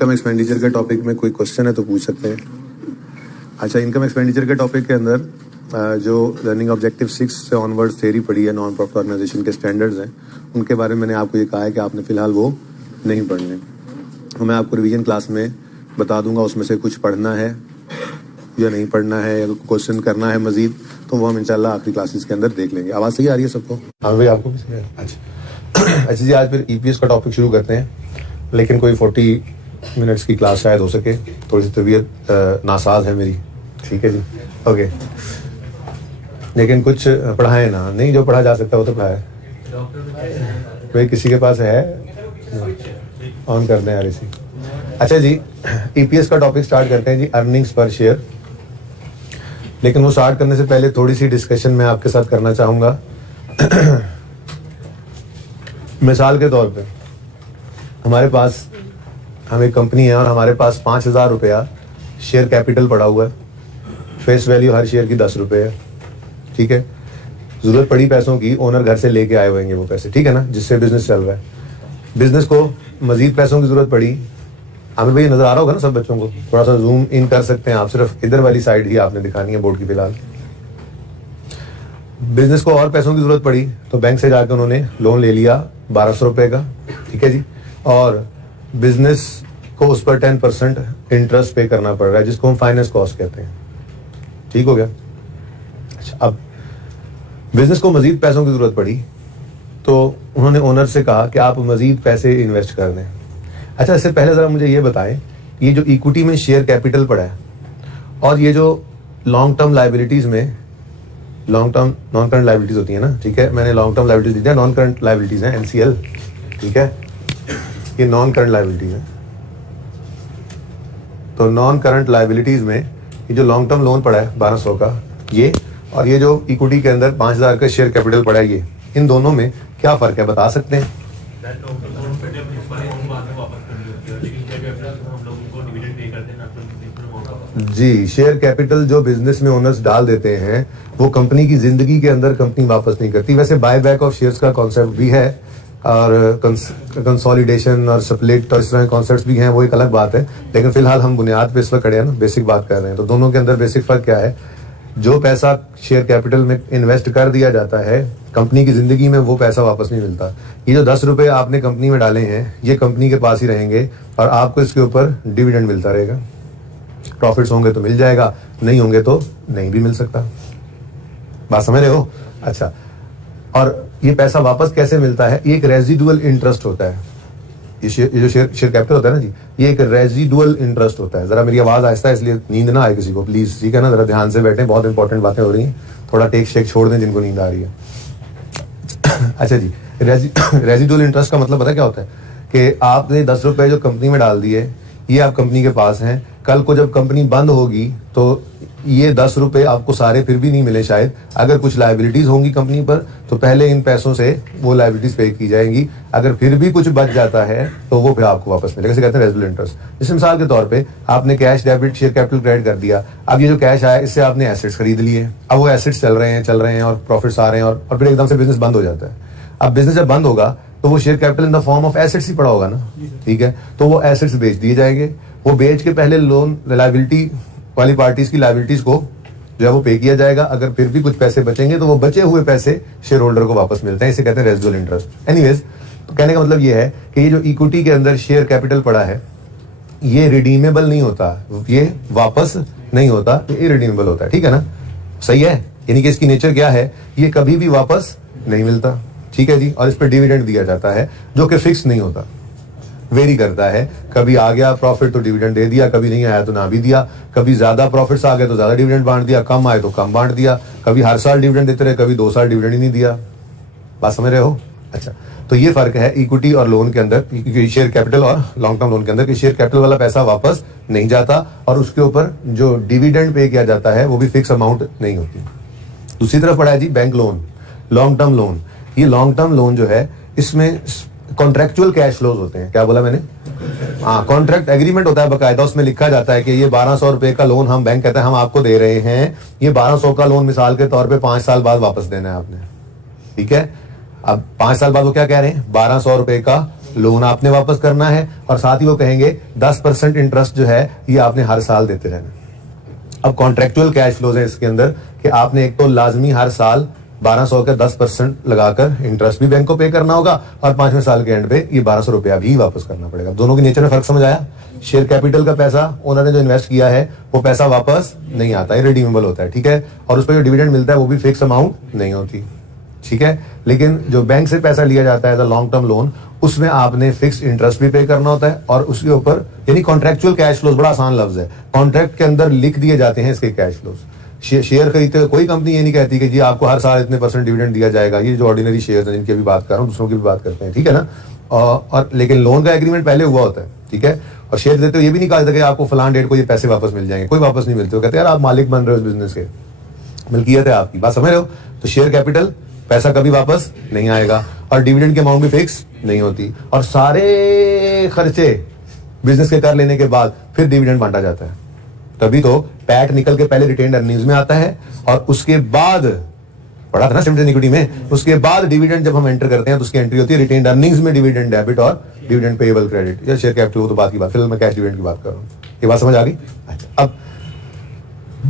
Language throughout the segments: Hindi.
इनकम एक्सपेंडिचर के टॉपिक में कोई क्वेश्चन है तो पूछ सकते हैं। अच्छा, इनकम एक्सपेंडिचर के टॉपिक के अंदर जो लर्निंग ऑब्जेक्टिव 6 से ऑनवर्ड थ्योरी पढ़ी है, नॉन प्रॉफिट ऑर्गेनाइजेशन के स्टैंडर्ड्स हैं, उनके बारे में मैंने आपको ये कहा है कि आपने फिलहाल वो नहीं पढ़ने। तो मैं आपको रिवीजन क्लास में बता दूंगा उसमें से कुछ पढ़ना है या नहीं पढ़ना है, या क्वेश्चन करना है मजीद, तो वो हम इंशाल्लाह आखिरी क्लासेस के अंदर देख लेंगे। आवाज़ सही आ रही है सबको? हाँ भाई, आपको भी सही है। अच्छा जी, आज फिर ईपीएस का टॉपिक शुरू करते हैं, लेकिन कोई 40 मिनट्स की क्लास शायद हो सके। थोड़ी सी तबीयत नासाज है मेरी, ठीक है जी, ओके। लेकिन कुछ पढ़ाए ना, नहीं जो पढ़ा जा सकता वो तो पढ़ाए। भाई किसी के पास है? ऑन कर दें यार इसी। अच्छा जी, ईपीएस का टॉपिक स्टार्ट करते हैं जी, अर्निंग्स पर शेयर। लेकिन वो स्टार्ट करने से पहले थोड़ी सी डिस्कशन मैं आपके साथ करना चाहूँगा। मिसाल के तौर पे हमारे पास, हम एक कंपनी है और हमारे पास 5,000 रुपया शेयर कैपिटल पड़ा हुआ है। फेस वैल्यू हर शेयर की 10 रुपये है, ठीक है। ज़रूरत पड़ी पैसों की, ओनर घर से लेके आए होंगे वो पैसे, ठीक है ना, जिससे बिजनेस चल रहा है। बिजनेस को मजीद पैसों की ज़रूरत पड़ी। हमें भाई नज़र आ रहा होगा ना सब बच्चों को, थोड़ा सा जूम इन कर सकते हैं आप, सिर्फ इधर वाली साइड ही आपने दिखानी है बोर्ड की फिलहाल। बिजनेस को और पैसों की ज़रूरत पड़ी तो बैंक से जाकर उन्होंने लोन ले लिया 1,200 रुपये का, ठीक है जी, और बिजनेस को उस पर 10% इंटरेस्ट पे करना पड़ रहा है, जिसको हम फाइनेंस कॉस्ट कहते हैं, ठीक हो गया। अच्छा, अब बिजनेस को मजीद पैसों की ज़रूरत पड़ी तो उन्होंने ओनर से कहा कि आप मजीद पैसे इन्वेस्ट कर दें। अच्छा, इससे पहले ज़रा मुझे ये बताएं, ये जो इक्विटी में शेयर कैपिटल पड़ा है और ये जो लॉन्ग टर्म लाइबिलिटीज़ में, long term non current liabilities होती है ना, ठीक है, मैंने लॉन्ग टर्म लाइबिलिटीज़ दी है, नॉन करंट लाइबिलिटीज़ हैं, NCL, ठीक है, ये नॉन करंट लाइबिलिटीज़ है। तो नॉन करंट लाइबिलिटीज़ में ये जो लॉन्ग टर्म लोन पड़ा है 1,200 का, ये, और ये जो इक्विटी के अंदर 5,000 का शेयर कैपिटल पड़ा है, ये, इन दोनों में क्या फ़र्क है बता सकते हैं? जी, शेयर कैपिटल जो बिजनेस में ओनर्स डाल देते हैं वो कंपनी की जिंदगी के अंदर कंपनी वापस नहीं करती। वैसे बाय बैक ऑफ शेयर्स का कॉन्सेप्ट भी है और कंसोलिडेशन और स्प्लिट और इस तरह के कॉन्सेप्ट्स भी हैं, वो एक अलग बात है। लेकिन फिलहाल हम बुनियाद पे इस वक्त खड़े हैं ना, बेसिक बात कर रहे हैं। तो दोनों के अंदर बेसिक फ़र्क क्या है? जो पैसा शेयर कैपिटल में इन्वेस्ट कर दिया जाता है कंपनी की ज़िंदगी में, वो पैसा वापस नहीं मिलता। ये जो 10 रुपये आपने कंपनी में डाले हैं ये कंपनी के पास ही रहेंगे और आपको इसके ऊपर डिविडेंड मिलता रहेगा। प्रॉफिट्स होंगे तो मिल जाएगा, नहीं होंगे तो नहीं भी मिल सकता। बात समझ रहे हो? अच्छा, और ये पैसा वापस कैसे मिलता है? ये एक रेजिडुअल इंटरेस्ट होता है। ये जो शेयर कैपिटल होता है ना जी, ये एक रेजिडुअल इंटरेस्ट होता है। जरा मेरी आवाज़ आहिस्ता है इसलिए नींद ना आए किसी को, प्लीज़, ठीक है ना, जरा ध्यान से बैठें, बहुत इंपॉर्टेंट बातें हो रही हैं, थोड़ा टेक शेक छोड़ दें जिनको नींद आ रही है। अच्छा जी, रेजिडुअल इंटरेस्ट का मतलब पता क्या होता है? कि आपने 10 रुपये जो कंपनी में डाल दिए, ये आप कंपनी के पास हैं, कल को जब कंपनी बंद होगी तो ये 10 रुपये आपको सारे फिर भी नहीं मिले शायद। अगर कुछ लायबिलिटीज़ होंगी कंपनी पर तो पहले इन पैसों से वो लायबिलिटीज़ पे की जाएंगी, अगर फिर भी कुछ बच जाता है तो वो फिर आपको वापस मिलेगा। इसे कहते हैं रेजिडुअल इंटरेस्ट। जैसे मिसाल के तौर पे आपने cash debit share capital credit कर दिया, अब ये जो कैश आया इससे आपने एसेट्स खरीद लिए, अब वो एसेट्स चल रहे हैं और प्रॉफिट्स आ रहे हैं और फिर एकदम से बिजनेस बंद हो जाता है। अब बिजनेस जब बंद होगा तो वो share capital in the form of assets ही पड़ा होगा ना, ठीक है, तो वो एसेट्स बेच दिए जाएंगे। वो बेच के पहले लोन लायबिलिटी वाली पार्टीज की लायबिलिटीज को जो है वो पे किया जाएगा। अगर फिर भी कुछ पैसे बचेंगे तो वो बचे हुए पैसे शेयर होल्डर को वापस मिलते हैं। इसे कहते हैं रेजिडुअल इंटरेस्ट। एनीवेज, तो कहने का मतलब ये है कि ये जो इक्विटी के अंदर शेयर कैपिटल पड़ा है ये रिडीमेबल नहीं होता, ये वापस नहीं होता, ये इरिडीमेबल होता है, ठीक है ना, सही है। यानी कि इसकी नेचर क्या है? ये कभी भी वापस नहीं मिलता, ठीक है जी। और इस पर डिविडेंड दिया जाता है जो कि फिक्स नहीं होता, वेरी करता है। कभी आ गया प्रॉफिट तो डिविडेंड दे दिया, कभी नहीं आया तो ना भी दिया, कभी ज्यादा प्रॉफिट्स आ गए तो ज्यादा डिविडेंड बांट दिया, कम आए तो कम बांट दिया, कभी हर साल डिविडेंड देते रहे, कभी 2 साल डिविडेंड ही नहीं दिया। बात समझ रहे हो? अच्छा, तो ये फर्क है इक्विटी और लोन के अंदर, शेयर कैपिटल और लॉन्ग टर्म लोन के अंदर, कि शेयर कैपिटल वाला पैसा वापस नहीं जाता और उसके ऊपर जो डिविडेंड पे किया जाता है वो भी फिक्स अमाउंट नहीं होती। दूसरी तरफ पड़ा है जी bank loan, long term loan. ये लॉन्ग टर्म लोन जो है इसमें कॉन्ट्रेक्चुअल कैश फ्लोज होते हैं। क्या बोला मैंने? हाँ, कॉन्ट्रैक्ट एग्रीमेंट होता है बकायदा, उसमें लिखा जाता है कि ये 1,200 रुपए का लोन हम, बैंक कहते हैं हम आपको दे रहे हैं, ये 1,200 का लोन मिसाल के तौर पे 5 साल बाद वापस देना है आपने, ठीक है। अब 5 साल बाद वो क्या कह रहे हैं? 1,200 रुपए का लोन आपने वापस करना है, और साथ ही वो कहेंगे 10% इंटरेस्ट जो है ये आपने हर साल देते रहना। अब कॉन्ट्रेक्चुअल कैश फ्लोज है इसके अंदर कि आपने एक तो लाजमी हर साल 1200 का 10% लगाकर इंटरेस्ट भी बैंक को पे करना होगा, और 5वें साल के एंड पे ये 1200 रुपया भी वापस करना पड़ेगा। दोनों के नेचर में फर्क समझ आया? शेयर कैपिटल का पैसा ओनर ने जो इन्वेस्ट किया है वो पैसा वापस नहीं आता, ये रिडीमेबल होता है, ठीक है, और उस पर जो डिविडेंड मिलता है वो भी फिक्स अमाउंट नहीं होती, ठीक है। लेकिन जो बैंक से पैसा लिया जाता है as a long term loan, उसमें आपने फिक्स इंटरेस्ट भी पे करना होता है, और उसके ऊपर यानी कॉन्ट्रेक्चुअल कैश फ्लोज, बड़ा आसान लफ्ज है, कॉन्ट्रैक्ट के अंदर लिख दिए जाते हैं इसके कैश फ्लोज। शेयर खरीदते हुए कोई कंपनी ये नहीं कहती कि जी आपको हर साल इतने % डिविडेंड दिया जाएगा। ये जो ऑर्डिनरी शेयर हैं जिनकी भी बात कर रहा हूँ, दूसरों की भी बात करते हैं, ठीक है ना, और लेकिन लोन का एग्रीमेंट पहले हुआ होता है, ठीक है। और शेयर देते हुए ये भी नहीं कहा जाता कि आपको फलान डेट को ये पैसे वापस मिल जाएंगे, कोई वापस नहीं मिलते। वो कहते हैं यार आप मालिक बन रहे हो इस बिजनेस के, मिल्कियत है आपकी, बात समझ रहे हो? तो शेयर कैपिटल पैसा कभी वापस नहीं आएगा, और डिविडेंड की अमाउंट भी फिक्स नहीं होती, और सारे खर्चे बिजनेस के कर लेने के बाद फिर डिविडेंड बांटा जाता है। तभी तो पैट निकल के पहले रिटेन्ड अर्निंग्स में आता है, और उसके बाद पढ़ा था ना स्टेटमेंट इक्विटी में, उसके बाद डिविडेंड जब हम एंटर करते हैं तो उसकी एंट्री होती है रिटेन्ड अर्निंग्स में, डिविडेंड डेबिट और डिविडेंड पेएबल क्रेडिट या शेयर कैपिटल, वो तो बात की बात। फिलहाल मैं कैश डिविडेंड की बात कर रहा हूँ, ये बात समझ आ गई? अच्छा, अब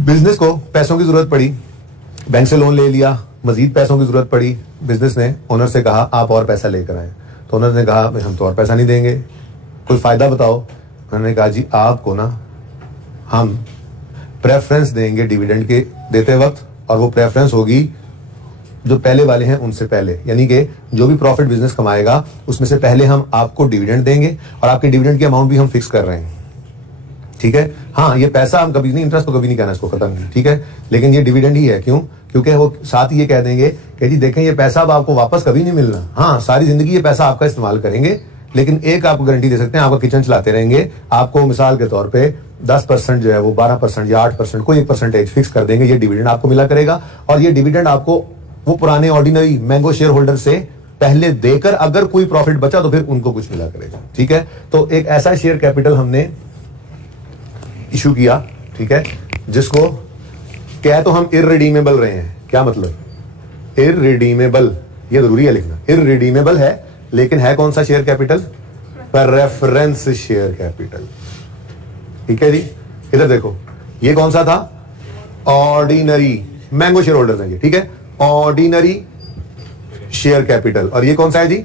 बिजनेस को पैसों की जरूरत पड़ी, बैंक से लोन ले लिया, मजीद पैसों की जरूरत पड़ी, बिजनेस ने ओनर से कहा आप और पैसा लेकर आए, तो ओनर ने कहा भाई हम तो और पैसा नहीं देंगे, कोई फायदा बताओ। उन्होंने कहा जी आपको ना हम प्रेफरेंस देंगे डिविडेंड के देते वक्त, और वो प्रेफरेंस होगी जो पहले वाले हैं उनसे पहले, यानी कि जो भी प्रॉफिट बिजनेस कमाएगा उसमें से पहले हम आपको डिविडेंड देंगे, और आपके डिविडेंड की अमाउंट भी हम फिक्स कर रहे हैं, ठीक है। हाँ, ये पैसा हम कभी नहीं, इंटरेस्ट तो कभी नहीं कहना इसको, खत्म, ठीक है, लेकिन ये डिविडेंड ही है। क्यों? क्योंकि वो साथ ही ये कह देंगे कि जी देखें ये पैसा अब आपको वापस कभी नहीं मिलना, हाँ सारी जिंदगी ये पैसा आपका इस्तेमाल करेंगे, लेकिन एक आपको गारंटी दे सकते हैं, आपका किचन चलाते रहेंगे, आपको मिसाल के तौर पे 10% जो है वो 12% या 8% कोई एक परसेंटेज फिक्स कर देंगे, ये डिविडेंड आपको मिला करेगा, और ये डिविडेंड आपको वो पुराने ऑर्डिनरी मैंगो शेयर होल्डर से पहले देकर अगर कोई प्रॉफिट बचा तो फिर उनको कुछ मिला करेगा, ठीक है। तो एक ऐसा शेयर कैपिटल हमने इशू किया, ठीक है, जिसको कह तो हम इररिडीमेबल रहे हैं। क्या मतलब? इररिडीमेबल, ये जरूरी है लिखना, इररिडीमेबल है, लेकिन है कौन सा share capital? Preference share capital, ठीक है जी। इधर देखो, ये कौन सा था? ऑर्डिनरी मैंगो शेयर होल्डर हैं, ठीक है, ऑर्डिनरी शेयर कैपिटल, और ये कौन सा है जी?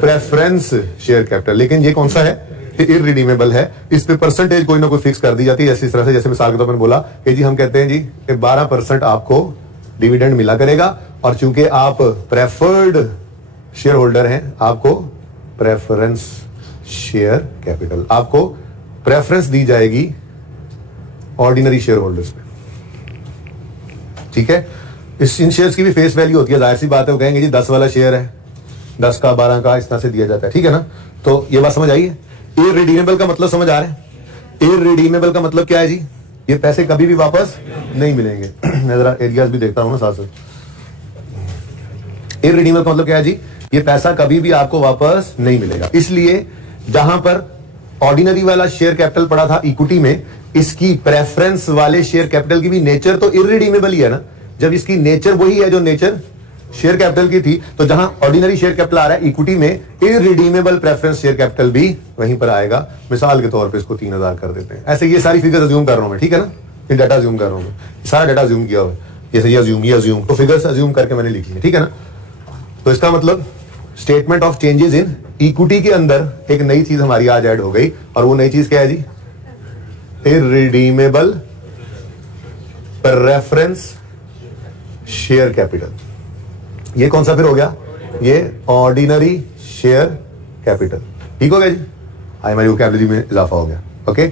Preference share capital. लेकिन ये कौन सा है? इररिडीमेबल है, इस पे परसेंटेज कोई ना कोई फिक्स कर दी जाती है, जैसे इस तरह से, जैसे मिसाल के तौर पर बोला कि जी हम कहते हैं जी 12% आपको डिविडेंड मिला करेगा, और चूंकि आप प्रेफर्ड शेयर होल्डर हैं, आपको प्रेफरेंस शेयर कैपिटल, आपको प्रेफरेंस दी जाएगी ऑर्डिनरी शेयर होल्डर्स पे, ठीक है। इन शेयर्स की भी फेस वैल्यू होती है, जाहिर सी बात है, वो कहेंगे जी 10 वाला शेयर है, 10 का 12 का इस तरह से दिया जाता है, ठीक है ना। तो ये बात समझ आई है? इररिडीमेबल का मतलब समझ आ रहा है? इररिडीमेबल का मतलब क्या है जी? ये पैसे कभी भी वापस नहीं मिलेंगे। मैं जरा एरियाज भी देखता हूं ना साथ साथ। इररिडीमेबल का मतलब क्या है जी? ये पैसा कभी भी आपको वापस नहीं मिलेगा। इसलिए जहां पर ऑर्डिनरी वाला शेयर कैपिटल पड़ा था इक्विटी में, इसकी प्रेफरेंस वाले शेयर कैपिटल की भी नेचर तो इररिडीमेबल ही है ना। जब इसकी नेचर वही है जो नेचर शेयर कैपिटल की थी, तो जहां ऑर्डिनरी शेयर कैपिटल आ रहा है इक्विटी में, इररिडीमेबल प्रेफरेंस शेयर कैपिटल भी वहीं पर आएगा। मिसाल के तौर पे इसको 3000 कर देते हैं। ऐसे ये सारी फिगर्स अज्यूम कर रहा हूं मैं, ठीक है ना, ये डाटा अज्यूम कर रहा हूं मैं, सारा डाटा अज्यूम किया हुआ है, ये अज्यूम तो फिगर्स अज्यूम करके मैंने लिखी है, ठीक है ना। तो इसका मतलब statement of changes in equity के अंदर एक नई चीज हमारी आज ऐड हो गई, और वो नई चीज क्या है जी? Irredeemable preference share capital. ये कौन सा फिर हो गया? ये ऑर्डिनरी शेयर कैपिटल, ठीक हो गया जी। हमारी वोकैबुलरी में इजाफा हो गया, ओके।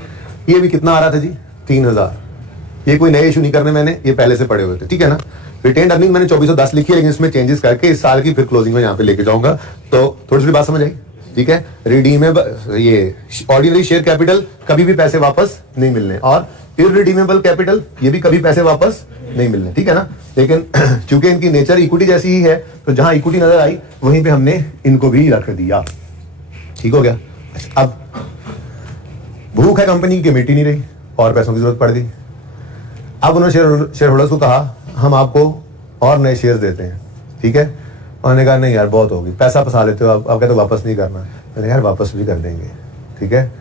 ये भी कितना आ रहा था जी? 3000। ये कोई नए इशू नहीं करने मैंने, ये पहले से पड़े हुए थे, ठीक है ना। रिटेन्ड अर्निंग मैंने 2410 लिखी है, लेकिन इसमें चेंजेस करके इस साल की फिर क्लोजिंग में यहाँ पे लेके जाऊंगा, तो थोड़ी सी बात समझ आई, ठीक है। रिडीमेबल, ये ऑर्डिनरी शेयर कैपिटल कभी भी पैसे वापस नहीं मिलने, और इररिडीमेबल कैपिटल ये भी कभी पैसे वापस नहीं मिलने, ठीक है ना। लेकिन चूंकि इनकी नेचर इक्विटी जैसी ही है, तो जहां इक्विटी नजर आई वहीं पे हमने इनको भी रख दिया, ठीक हो गया। अब भूख है कंपनी की, मिट्टी नहीं रही और पैसों की जरूरत पड़ गई। अब उन्होंने शेयर होल्डर्स को कहा हम आपको और नए शेयर्स देते हैं, ठीक है। उन्होंने कहा नहीं यार बहुत होगी, पैसा फंसा लेते हो आप कहते हो वापस नहीं करना। मैंने यार वापस भी कर देंगे, ठीक है,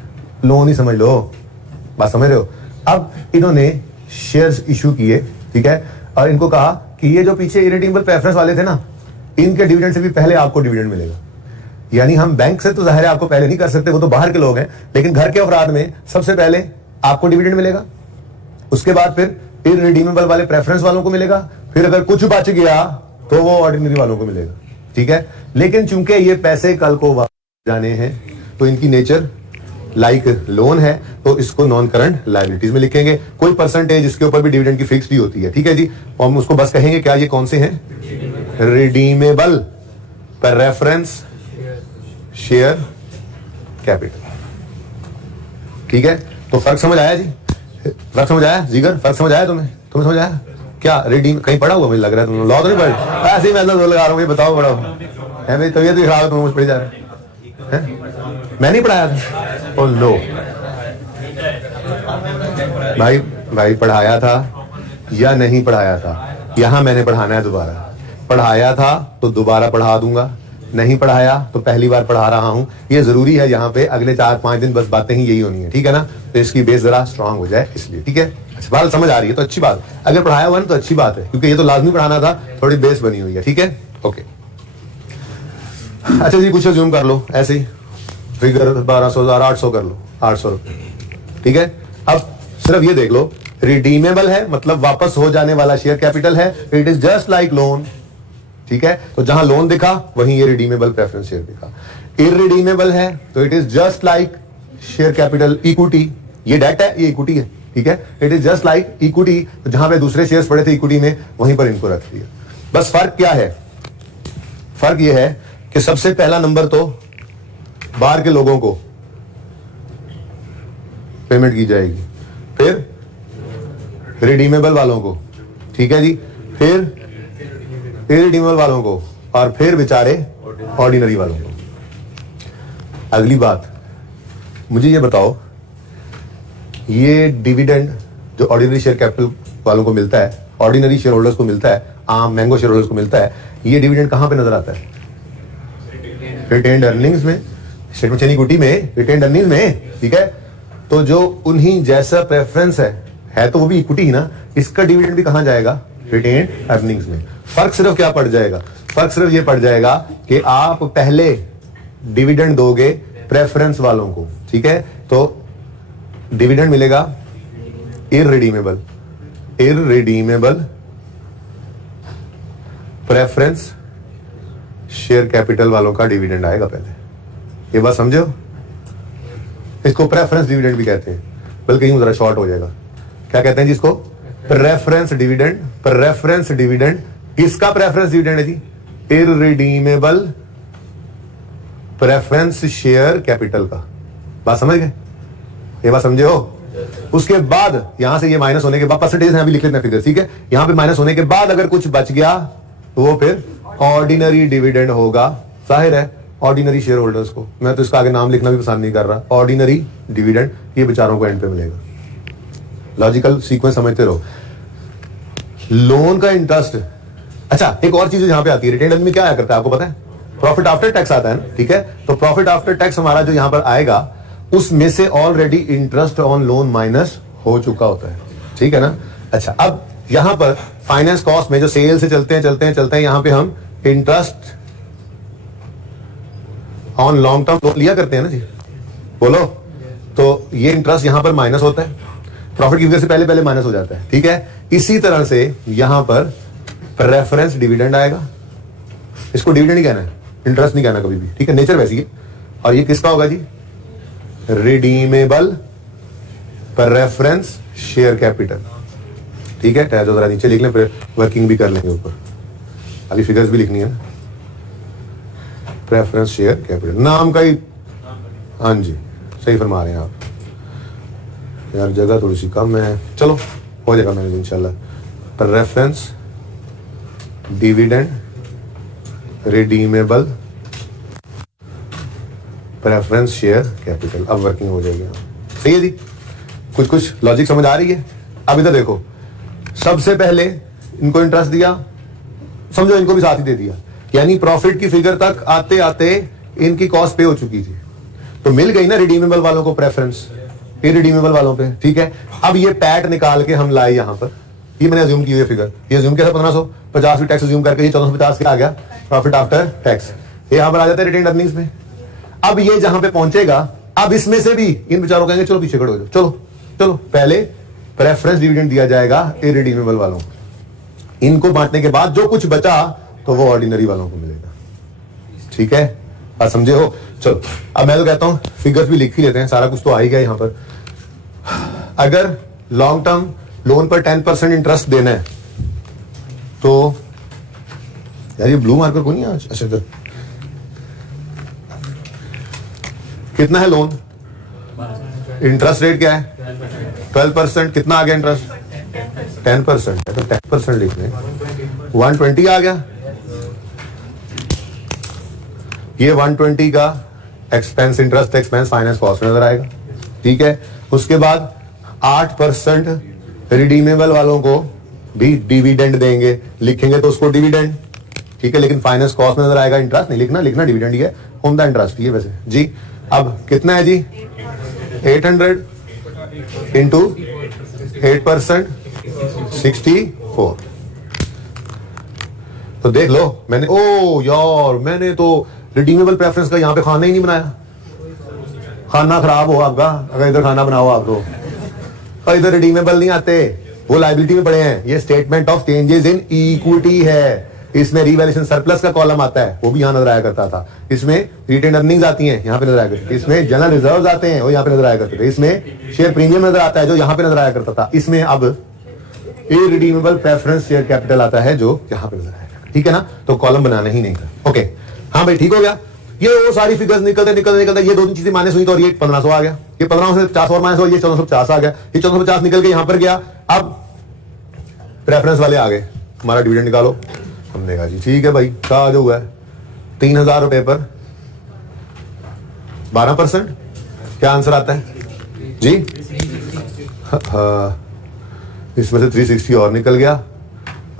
लोन ही समझ लो, बात समझ रहे हो। अब इन्होंने शेयर्स इशू किए, ठीक है, और इनको कहा कि ये जो पीछे इरिडीमेबल प्रेफरेंस वाले थे ना, इनके डिविडेंड से भी पहले आपको डिविडेंड मिलेगा। यानी हम बैंक से तो जाहिर है आपको पहले नहीं कर सकते, वो तो बाहर के लोग हैं, लेकिन घर के अफराद में सबसे पहले आपको डिविडेंड मिलेगा, उसके बाद फिर इरिडीमेबल वाले प्रेफरेंस वालों को मिलेगा, फिर अगर कुछ बच गया तो वो ऑर्डिनरी वालों को मिलेगा, ठीक है। लेकिन चूंकि ये पैसे कल को वापस जाने हैं तो इनकी नेचर लाइक लोन है, तो इसको नॉन करंट लायबिलिटीज में लिखेंगे। कोई परसेंटेज इसके ऊपर भी डिविडेंड की फिक्स भी होती है, ठीक है जी। और हम उसको बस कहेंगे क्या, ये कौन से हैं, रिडीमेबल प्रेफरेंस शेयर कैपिटल, ठीक है। तो फर्क समझ आया जी, फर्क समझ आया जीगर, फर्क समझ आया तुम्हें समझ आया क्या? रिडीम कहीं पढ़ा हुआ मुझे लग रहा है, तुम लॉ तो नहीं पढ़, ऐसे ही मैं लगा रहा हूँ, ये बताओ पढ़ा है मेरी तबीयत भी खराब है, तुम मुझे पढ़ी जा रहे हैं, मैं नहीं पढ़ाया था। ओ लो भाई पढ़ाया था या नहीं पढ़ाया था, यहां मैंने पढ़ाना है दोबारा। पढ़ाया था तो दोबारा पढ़ा दूंगा, नहीं पढ़ाया तो पहली बार पढ़ा रहा हूं। ये जरूरी है, यहाँ पे अगले 4-5 दिन बस बातें ही यही होनी है, ठीक है ना, तो इसकी बेस जरा स्ट्रांग हो जाए इसलिए, ठीक है। अच्छा बात समझ आ रही है तो अच्छी बात, अगर पढ़ाया हुआ ना तो अच्छी बात है, क्योंकि ये तो लाजमी पढ़ाना था, थोड़ी बेस बनी हुई है, ठीक है, ओके। अच्छा जी कुछ जूम कर लो, ऐसे ही फिगर 1200 कर लो, 800 रुपए, ठीक है। अब सिर्फ ये देख लो, रिडीमेबल है मतलब वापस हो जाने वाला शेयर कैपिटल है, it is just like loan, ठीक है। तो जहां लोन दिखा वहीं ये रिडीमेबल प्रेफरेंस शेयर दिखा। इररिडीमेबल है तो it is just like share capital equity, ये डेट है, ये इक्विटी है, ठीक है, it is just like equity. तो जहां पे दूसरे शेयर्स पड़े थे इक्विटी में, वहीं पर इनको रख दिया। बस फर्क क्या है, फर्क ये है कि सबसे पहला नंबर तो बाहर के लोगों को पेमेंट की जाएगी, फिर रिडीमेबल वालों को, ठीक है जी, फिर इरिडीमेबल वालों को, और फिर बेचारे ऑर्डिनरी वालों को। अगली बात मुझे ये बताओ, ये डिविडेंड जो ऑर्डिनरी शेयर कैपिटल वालों को मिलता है, ऑर्डिनरी शेयर होल्डर्स को मिलता है, आम मैंगो शेयर होल्डर्स को मिलता है, ये डिविडेंड कहां पे नजर आता है? रिटेन्ड अर्निंग्स में, स्टेटमेंट इक्विटी में, रिटेन्ड अर्निंग्स में, ठीक है। तो जो उन्हीं जैसा प्रेफरेंस है तो वो भी इक्विटी ही ना, इसका डिविडेंड भी कहां जाएगा? रिटेन्ड अर्निंग्स में। फर्क सिर्फ क्या पड़ जाएगा? फर्क सिर्फ ये पड़ जाएगा कि आप पहले डिविडेंड दोगे प्रेफरेंस वालों को, ठीक है, तो डिविडेंड मिलेगा इररिडीमेबल प्रेफरेंस शेयर कैपिटल वालों का डिविडेंड आएगा पहले, ये बात समझो। इसको प्रेफरेंस डिविडेंड भी कहते हैं, बल्कि यूं जरा शॉर्ट हो जाएगा, क्या कहते हैं जी इसको? Preference dividend. प्रेफरेंस डिविडेंड किसका प्रेफरेंस डिविडेंड है जी? इररिडीमेबल प्रेफरेंस शेयर कैपिटल का। बात समझ गए? ये बात समझे हो? उसके बाद यहां से ये माइनस होने के बाद, परसेंटेज अभी लिख लेते हैं फिगर, ठीक है, यहां पे माइनस होने के बाद अगर कुछ बच गया तो वो फिर ऑर्डिनरी डिविडेंड होगा। जाहिर है ऑर्डिनरी शेयर होल्डर्स को, मैं तो इसका आगे नाम लिखना भी पसंद नहीं कर रहा, ऑर्डिनरी डिविडेंड, ये बेचारों को एंड पे मिलेगा। लॉजिकल सीक्वेंस समझते रहो। लोन का इंटरेस्ट, अच्छा एक और चीज यहां पे आती है, रिटेन्ड अर्निंग में क्या आया करता है आपको पता है? प्रॉफिट आफ्टर टैक्स आता है ना, ठीक है। तो प्रॉफिट आफ्टर टैक्स हमारा जो यहां पर आएगा उसमें से already interest on loan minus हो चुका होता है, ठीक है ना। अच्छा अब यहां पर फाइनेंस कॉस्ट में जो सेल से चलते हैं यहां पे हम interest on long term loan लिया करते हैं ना जी, बोलो, तो ये इंटरेस्ट यहां पर माइनस होता है, प्रॉफिट की फिगर से पहले माइनस हो जाता है, ठीक है। इसी तरह से यहां पर प्रेफरेंस डिविडेंड आएगा, इसको डिविडेंड ही कहना है, इंटरेस्ट नहीं कहना कभी भी, ठीक है, नेचर वैसी है। और ये किसका होगा जी? रिडीमेबल प्रेफरेंस शेयर कैपिटल, ठीक है। टैब जरा नीचे लिख लें, फिर वर्किंग भी कर लेंगे ऊपर, अभी फिगर्स भी लिखनी है। प्रेफरेंस शेयर कैपिटल नाम का ही, हाँ जी सही फरमा रहे हैं आप, यार जगह थोड़ी सी कम है, चलो हो जाएगा मैनेज इंशाल्लाह। Preference dividend redeemable preference share capital, अब वर्किंग हो जाएगी। सही है जी, कुछ लॉजिक समझ आ रही है? अब इधर देखो, सबसे पहले इनको इंटरेस्ट दिया, समझो इनको भी साथ ही दे दिया, यानी प्रॉफिट की फिगर तक आते आते इनकी कॉस्ट पे हो चुकी थी, तो मिल गई ना रिडीमेबल वालों को प्रेफरेंस, इरिडीमेबल वालों पे, ठीक है। अब ये पैट निकाल के हम लाए यहाँ पर, ये मैंने अज्यूम की हुई फिगर, ये अज्यूम किया था 1550 भी टैक्स अज्यूम करके, ये 1450 क्या आ गया प्रॉफिट आफ्टर टैक्स, ये यहाँ पर आ जाता है रिटेन्ड अर्निंग्स में। अब ये जहां पे पहुंचेगा, अब इसमें से भी इन बेचारों कहेंगे चलो पीछे खड़े हो जाओ, चलो चलो पहले प्रेफरेंस डिविडेंड दिया जाएगा इरिडीमेबल वालों को, इनको बांटने के बाद जो कुछ बचा तो वो ऑर्डिनरी वालों को मिलेगा, ठीक है, बात समझे हो। चलो अब मैं तो कहता हूं फिगर्स भी लिख ही लेते हैं, सारा कुछ तो आ ही गया यहां पर। अगर लॉन्ग टर्म लोन पर 10% इंटरेस्ट देना है तो यार ये ब्लू मार्कर को नहीं आज, अच्छा इधर कितना है लोन, इंटरेस्ट रेट क्या है 12%, कितना आ गया इंटरेस्ट 10% है, तो 10% लिख लें 120 आ गया, ये 120 का expense, interest expense finance cost नजर आएगा, ठीक है। उसके बाद 8% रिडीमेबल वालों को भी डिविडेंड देंगे, लिखेंगे तो उसको डिविडेंड, ठीक है, लेकिन फाइनेंस कॉस्ट नजर आएगा, इंटरेस्ट नहीं लिखना, लिखना डिविडेंड ही है, होम द इंटरेस्ट ही है वैसे जी। अब कितना है जी 800 इंटू 8% 64, तो देख लो मैंने, ओ यार मैंने तो रिडीमेबल प्रेफरेंस का यहां पे खाना ही नहीं बनाया, खाना खराब हो आपका अगर इधर खाना बनाओ आप तो, और इधर रिडीमेबल नहीं आते, वो लायबिलिटी में पड़े हैं, ये statement of changes in equity है, इसमें रिवैल्यूएशन सरप्लस का कॉलम आता है, वो भी यहां नजर आया करता था, इसमें रिटेन्ड अर्निंग्स आती हैं यहां पे नजर आया करती, इसमें जनरल रिजर्व्स आते हैं वो यहां पे नजर आया करते थे, इसमें शेयर प्रीमियम नजर आता है जो यहां पे नजर आया करता था, इसमें अब इरिडीमेबल प्रेफरेंस शेयर कैपिटल आता है जो यहां पे नजर आया करता, ठीक है ना, तो कॉलम बनाना ही नहीं था। ओके हाँ भाई ठीक हो गया, ये वो सारी फिगर्स निकलते निकलते निकलते ये दो तीन चीजें माइनस हुई तो, और ये 1500 आ गया, ये 1500 से 50 और माइनस हुआ, ये 1450 आ गया, ये 1450 निकल के यहां पर गया। अब प्रेफरेंस वाले आ गए, हमारा डिविडेंड निकालो, हमने कहा जी ठीक है भाई, क्या जो हुआ है 3000 रुपए पर 12%, क्या आंसर आता है जी, हाँ इसमें से 360 और निकल गया,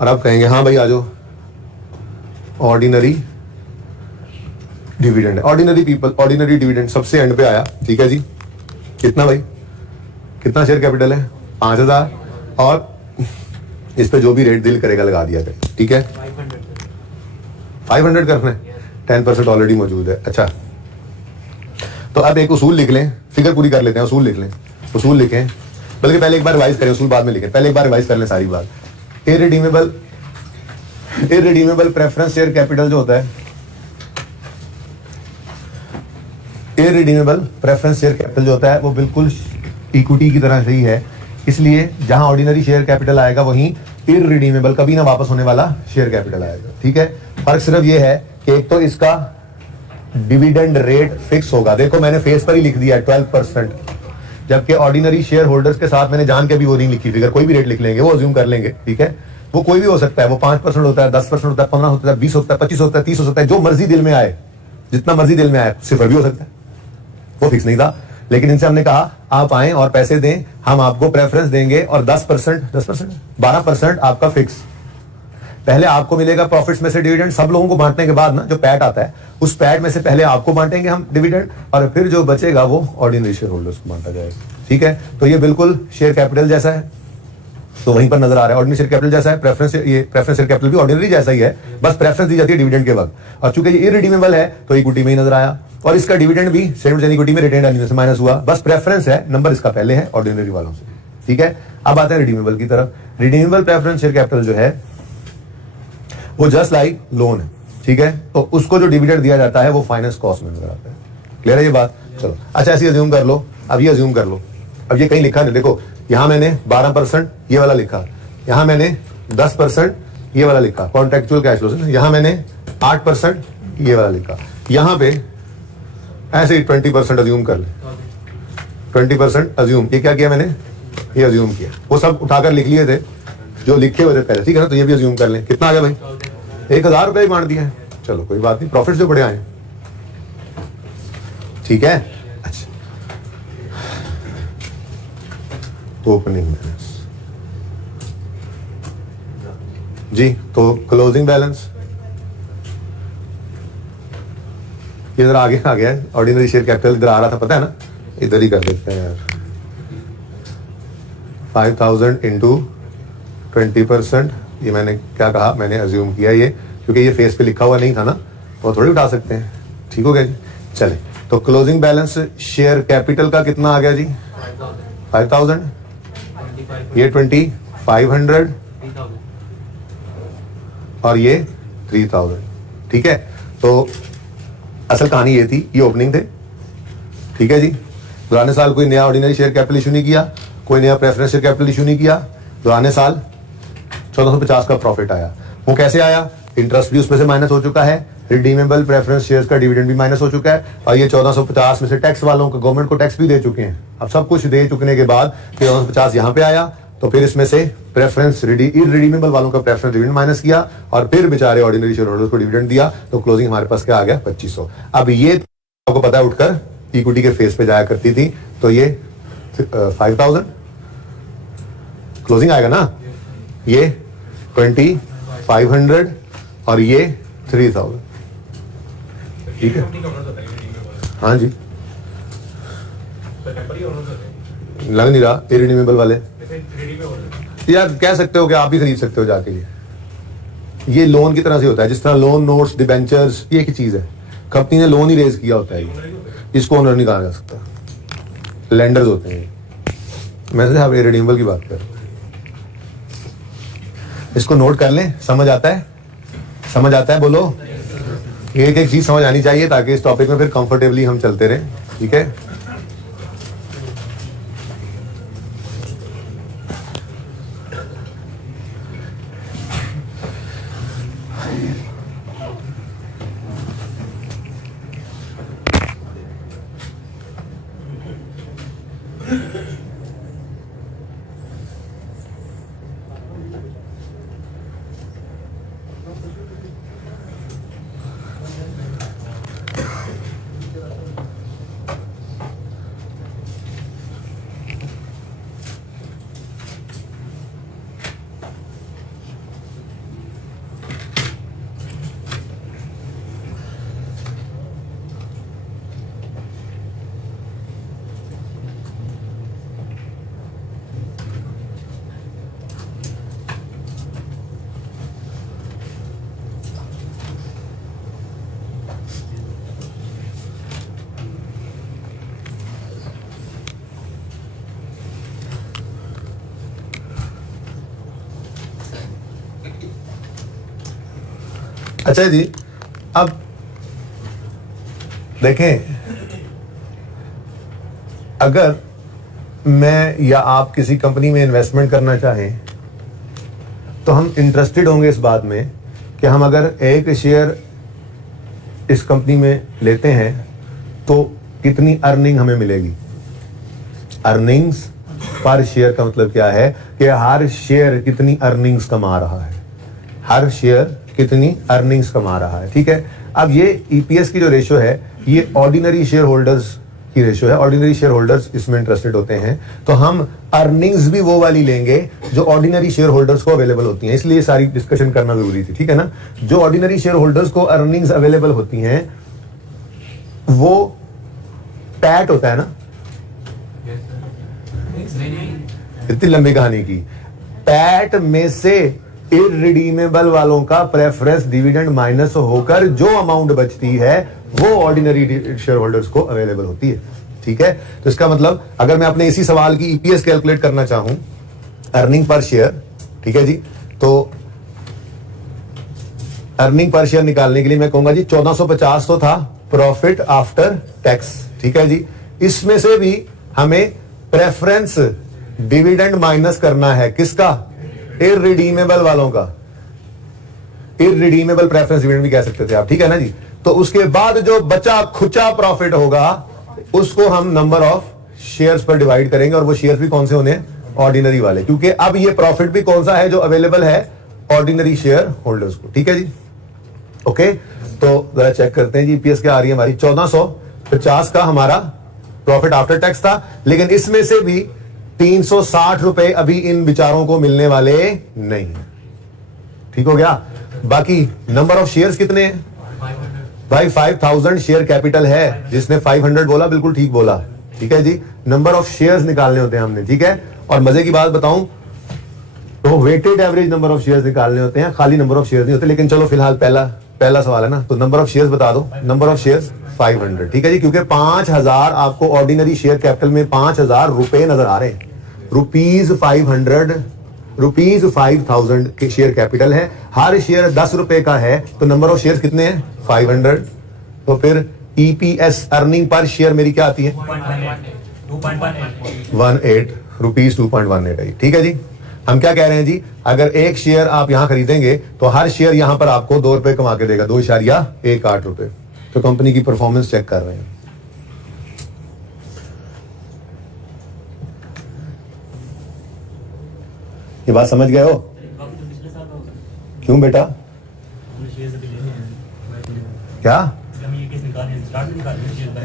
और अब कहेंगे हाँ भाई आ जाओ ordinary dividend, ordinary people, ordinary dividend सबसे एंड पे आया, ठीक है जी, कितना भाई, कितना शेयर कैपिटल है 5000, और इस पे जो भी रेट दिल करेगा लगा दिया जाए, ठीक है 500 करना है, 10% ऑलरेडी मौजूद है। अच्छा तो अब एक उसूल लिख लें, फिगर पूरी कर लेते हैं, उसूल लिख लें, उसूल लिखें, बल्कि पहले एक बार रिवाइज करें, उसूल बाद में लिखें, पहले एक बार रिवाइज कर लें सारी बात। इरिडीमेबल प्रेफरेंस शेयर कैपिटल जो होता है, इरिडीमेबल प्रेफरेंस शेयर कैपिटल जो होता है वो बिल्कुल इक्विटी की तरह से ही है, इसलिए जहां ऑर्डिनरी शेयर कैपिटल आएगा वहीं इरिडीमेबल कभी ना वापस होने वाला शेयर कैपिटल आएगा, ठीक है। फर्क सिर्फ ये है कि एक तो इसका डिविडेंड रेट फिक्स होगा, देखो मैंने फेस पर ही लिख दिया 12%, जबकि ऑर्डिनरी शेयर होल्डर्स के साथ मैंने जान के भी वो नहीं लिखी फिगर, कोई भी रेट लिख लेंगे, वो अज्यूम कर लेंगे, ठीक है, वो कोई भी हो सकता है, वो 5% होता है, 10% होता है, 15 होता है, 20 होता है, 25 होता है, 30 हो सकता है, जो मर्जी दिल में आए, जितना मर्जी दिल में आए, सिफर भी हो सकता है, वो फिक्स नहीं था। लेकिन इनसे हमने कहा आप आए और पैसे दें, हम आपको प्रेफरेंस देंगे, और 10% 12% आपका फिक्स, पहले आपको मिलेगा प्रॉफिट्स में से डिविडेंड, सब लोगों को बांटने के बाद ना जो पैट आता है उस पैट में से पहले आपको बांटेंगे हम डिविडेंड, और फिर जो बचेगा वो ऑर्डिनरी शेयर होल्डर्स को बांटा जाएगा, ठीक है। तो ये बिल्कुल शेयर कैपिटल जैसा है, तो वहीं पर नजर आ रहा है ऑर्डिनरी शेयर कैपिटल जैसा है, प्रेफरेंस शेयर कैपिटल भी ऑर्डिनरी जैसा ही है, बस प्रेफरेंस दी जाती है डिविडेंड के वक्त, और चूंकि ये इरिडीमेबल है तो इक्विटी में ही नजर आया, और इसका डिविडेंड भी सेम इक्विटी में रिटेन्ड अर्निंग्स से माइनस हुआ, बस प्रेफरेंस है, नंबर इसका पहले है ऑर्डिनरी वालों से, ठीक है। अब आते हैं रिडीमेबल की तरफ। रिडीमेबल प्रेफरेंस शेयर कैपिटल जो है वो जस्ट लाइक लोन है, ठीक है, तो उसको जो डिविडेंड दिया जाता है वो फाइनेंस कॉस्ट में नजर आता है, क्लियर है ये बात। चलो अच्छा ऐसे अज्यूम कर लो, अब ये अज्यूम कर लो, अब ये कहीं लिखा नहीं, देखो यहां मैंने 12% ये वाला लिखा, यहां मैंने 10% ये वाला लिखा, कॉन्ट्रेक्चुअल कैश फ्लो से, यहां मैंने 8% ये वाला लिखा, यहां पे ऐसे ही 20% अज्यूम कर ले, 20% अज्यूम, ये क्या किया मैंने, ये अज्यूम किया, वो सब उठाकर लिख लिए थे जो लिखे हुए थे पहले, ठीक है ना, तो ये भी अज्यूम कर लें, कितना आ गया भाई 1000 रुपए ही बांट दिया है, चलो कोई बात नहीं, प्रॉफिट जो बड़े आए, ठीक है। अच्छा ओपनिंग बैलेंस जी, तो क्लोजिंग बैलेंस ये जरा आगे आ गया है, ऑर्डिनरी शेयर कैपिटल इधर आ रहा था, पता है ना, इधर ही कर देते हैं यार। 5000 इंटू 20%, ये मैंने क्या कहा, मैंने अज्यूम किया ये, क्योंकि ये फेस पे लिखा हुआ नहीं था ना, वो थोड़ी उठा सकते हैं। ठीक हो गया जी, चले। तो क्लोजिंग बैलेंस शेयर कैपिटल का कितना आ गया जी? 5000, ये 2500 और ये 3000। ठीक है, तो असल कहानी ये थी, ये ओपनिंग थे। ठीक है जी, पुराने साल कोई नया ऑर्डिनरी शेयर कैपिटल इशू नहीं किया, कोई नया प्रेफरेंस शेयर कैपिटल इशू नहीं किया। पुराने साल 1450 का प्रॉफिट आया। वो कैसे आया? इंटरेस्ट भी उसमें से माइनस हो चुका है, रिडीमेबल प्रेफरेंस शेयर्स का डिविडेंड भी माइनस हो चुका है, और ये 1450 में से टैक्स वालों को, गवर्नमेंट को टैक्स भी दे चुके हैं। अब सब कुछ दे चुकने के बाद 1450 यहाँ पे आया, तो फिर इसमें से प्रेफरेंस इररिडीमेबल वालों का प्रेफरेंस डिविडेंड माइनस किया, और फिर बेचारे ऑर्डिनरी शेयर होल्डर्स को डिविडेंड दिया, तो क्लोजिंग हमारे पास क्या आ गया? 2500। अब ये आपको पता है उठकर इक्विटी के फेस पे जाया करती थी, तो ये 5000 क्लोजिंग आएगा ना, ये 2500 और ये 3000। ठीक है, हाँ जी, लग नहीं रहा इररिडीमेबल वाले यार, कह सकते हो कि आप भी खरीद सकते हो जाके। ये लोन की तरह से होता है, जिस तरह लोन नोट्स, डिबेंचर्स, ये एक चीज है, कंपनी ने लोन ही रेज किया होता है, इसको ओनर नहीं कहा जा सकता, लेंडर्स होते हैं। मैं से आप इररिडीमेबल की बात कर, इसको नोट कर लें। समझ आता है? समझ आता है? बोलो। एक एक चीज समझ आनी चाहिए ताकि इस टॉपिक में फिर कंफर्टेबली हम चलते रहें। ठीक है, अच्छा जी, अब देखें, अगर मैं या आप किसी कंपनी में इन्वेस्टमेंट करना चाहें तो हम इंटरेस्टेड होंगे इस बात में कि हम अगर एक शेयर इस कंपनी में लेते हैं तो कितनी अर्निंग हमें मिलेगी। अर्निंग्स पर शेयर का मतलब क्या है कि हर शेयर कितनी अर्निंग्स कमा रहा है, हर शेयर कितनी अर्निंग्स कमा रहा है। ठीक है, अब ये ईपीएस की जो रेशो है, ये ऑर्डिनरी शेयर होल्डर्स की रेशो है, ऑर्डिनरी शेयर होल्डर्स इसमें इंटरेस्टेड होते हैं, तो हम अर्निंग्स भी वो वाली लेंगे जो ऑर्डिनरी शेयर होल्डर्स को अवेलेबल होती हैं। इसलिए सारी डिस्कशन करना जरूरी थी। ठीक है ना, जो ऑर्डिनरी शेयर होल्डर्स को अर्निंग्स अवेलेबल होती हैं वो पैट होता है ना, इतनी लंबी कहानी की, पैट में से इररिडीमेबल वालों का प्रेफरेंस डिविडेंड माइनस होकर जो अमाउंट बचती है वो ऑर्डिनरी शेयर होल्डर्स को अवेलेबल होती है। ठीक है, तो इसका मतलब अगर मैं अपने इसी सवाल की ईपीएस कैलकुलेट करना चाहूं, अर्निंग पर शेयर, ठीक है जी, तो अर्निंग पर शेयर निकालने के लिए मैं कहूंगा जी 1450 तो था प्रॉफिट आफ्टर टैक्स। ठीक है जी, इसमें से भी हमें प्रेफरेंस डिविडेंड माइनस करना है, किसका? इररिडीमेबल वालों का, इररिडीमेबल प्रेफरेंस डिविडेंड भी कह सकते थे आप। ठीक है ना जी, तो उसके बाद जो बचा खुचा प्रॉफिट होगा उसको हम नंबर ऑफ शेयर्स पर डिवाइड करेंगे, और वो शेयर्स भी कौन से होने हैं? ऑर्डिनरी वाले, क्योंकि अब ये प्रॉफिट भी कौन सा है जो अवेलेबल है? ऑर्डिनरी शेयर होल्डर्स को। ठीक है जी, ओके, तो जरा चेक करते हैं जी ईपीएस क्या आ रही है हमारी। 1450 का हमारा प्रॉफिट आफ्टर टैक्स था, लेकिन इसमें से भी 360 रुपए अभी इन विचारों को मिलने वाले नहीं। ठीक हो गया, बाकी नंबर ऑफ शेयर्स कितने हैं? भाई 5000 शेयर कैपिटल है, जिसने 500 बोला बिल्कुल ठीक बोला, ठीक है जी। नंबर ऑफ शेयर्स निकालने होते हैं हमने, ठीक है। और मजे की बात बताऊं तो weighted average number of shares निकालने होते हैं, खाली नंबर ऑफ शेयर्स नहीं होते। लेकिन चलो फिलहाल पहला सवाल है ना, तो नंबर ऑफ शेयर्स बता दो। नंबर ऑफ शेयर्स 500, ठीक है जी, क्योंकि 5000 आपको ऑर्डिनरी शेयर कैपिटल में 5000 रुपए नजर आ रहे हैं। ₹500, ₹5000 के शेयर कैपिटल है, हर शेयर 10 रुपए का है, तो नंबर ऑफ शेयर्स कितने हैं? 500। तो फिर ईपीएस अर्निंग पर शेयर मेरी क्या आती है? 2.18 रुपीज 2.18, ठीक है जी। हम क्या कह रहे हैं जी, अगर एक शेयर आप यहां खरीदेंगे तो हर शेयर यहां पर आपको 2 रुपए कमा के देगा, 2.18 रुपए। तो कंपनी की परफॉर्मेंस चेक कर रहे हैं। ये बात समझ गए हो? क्यों बेटा? क्या?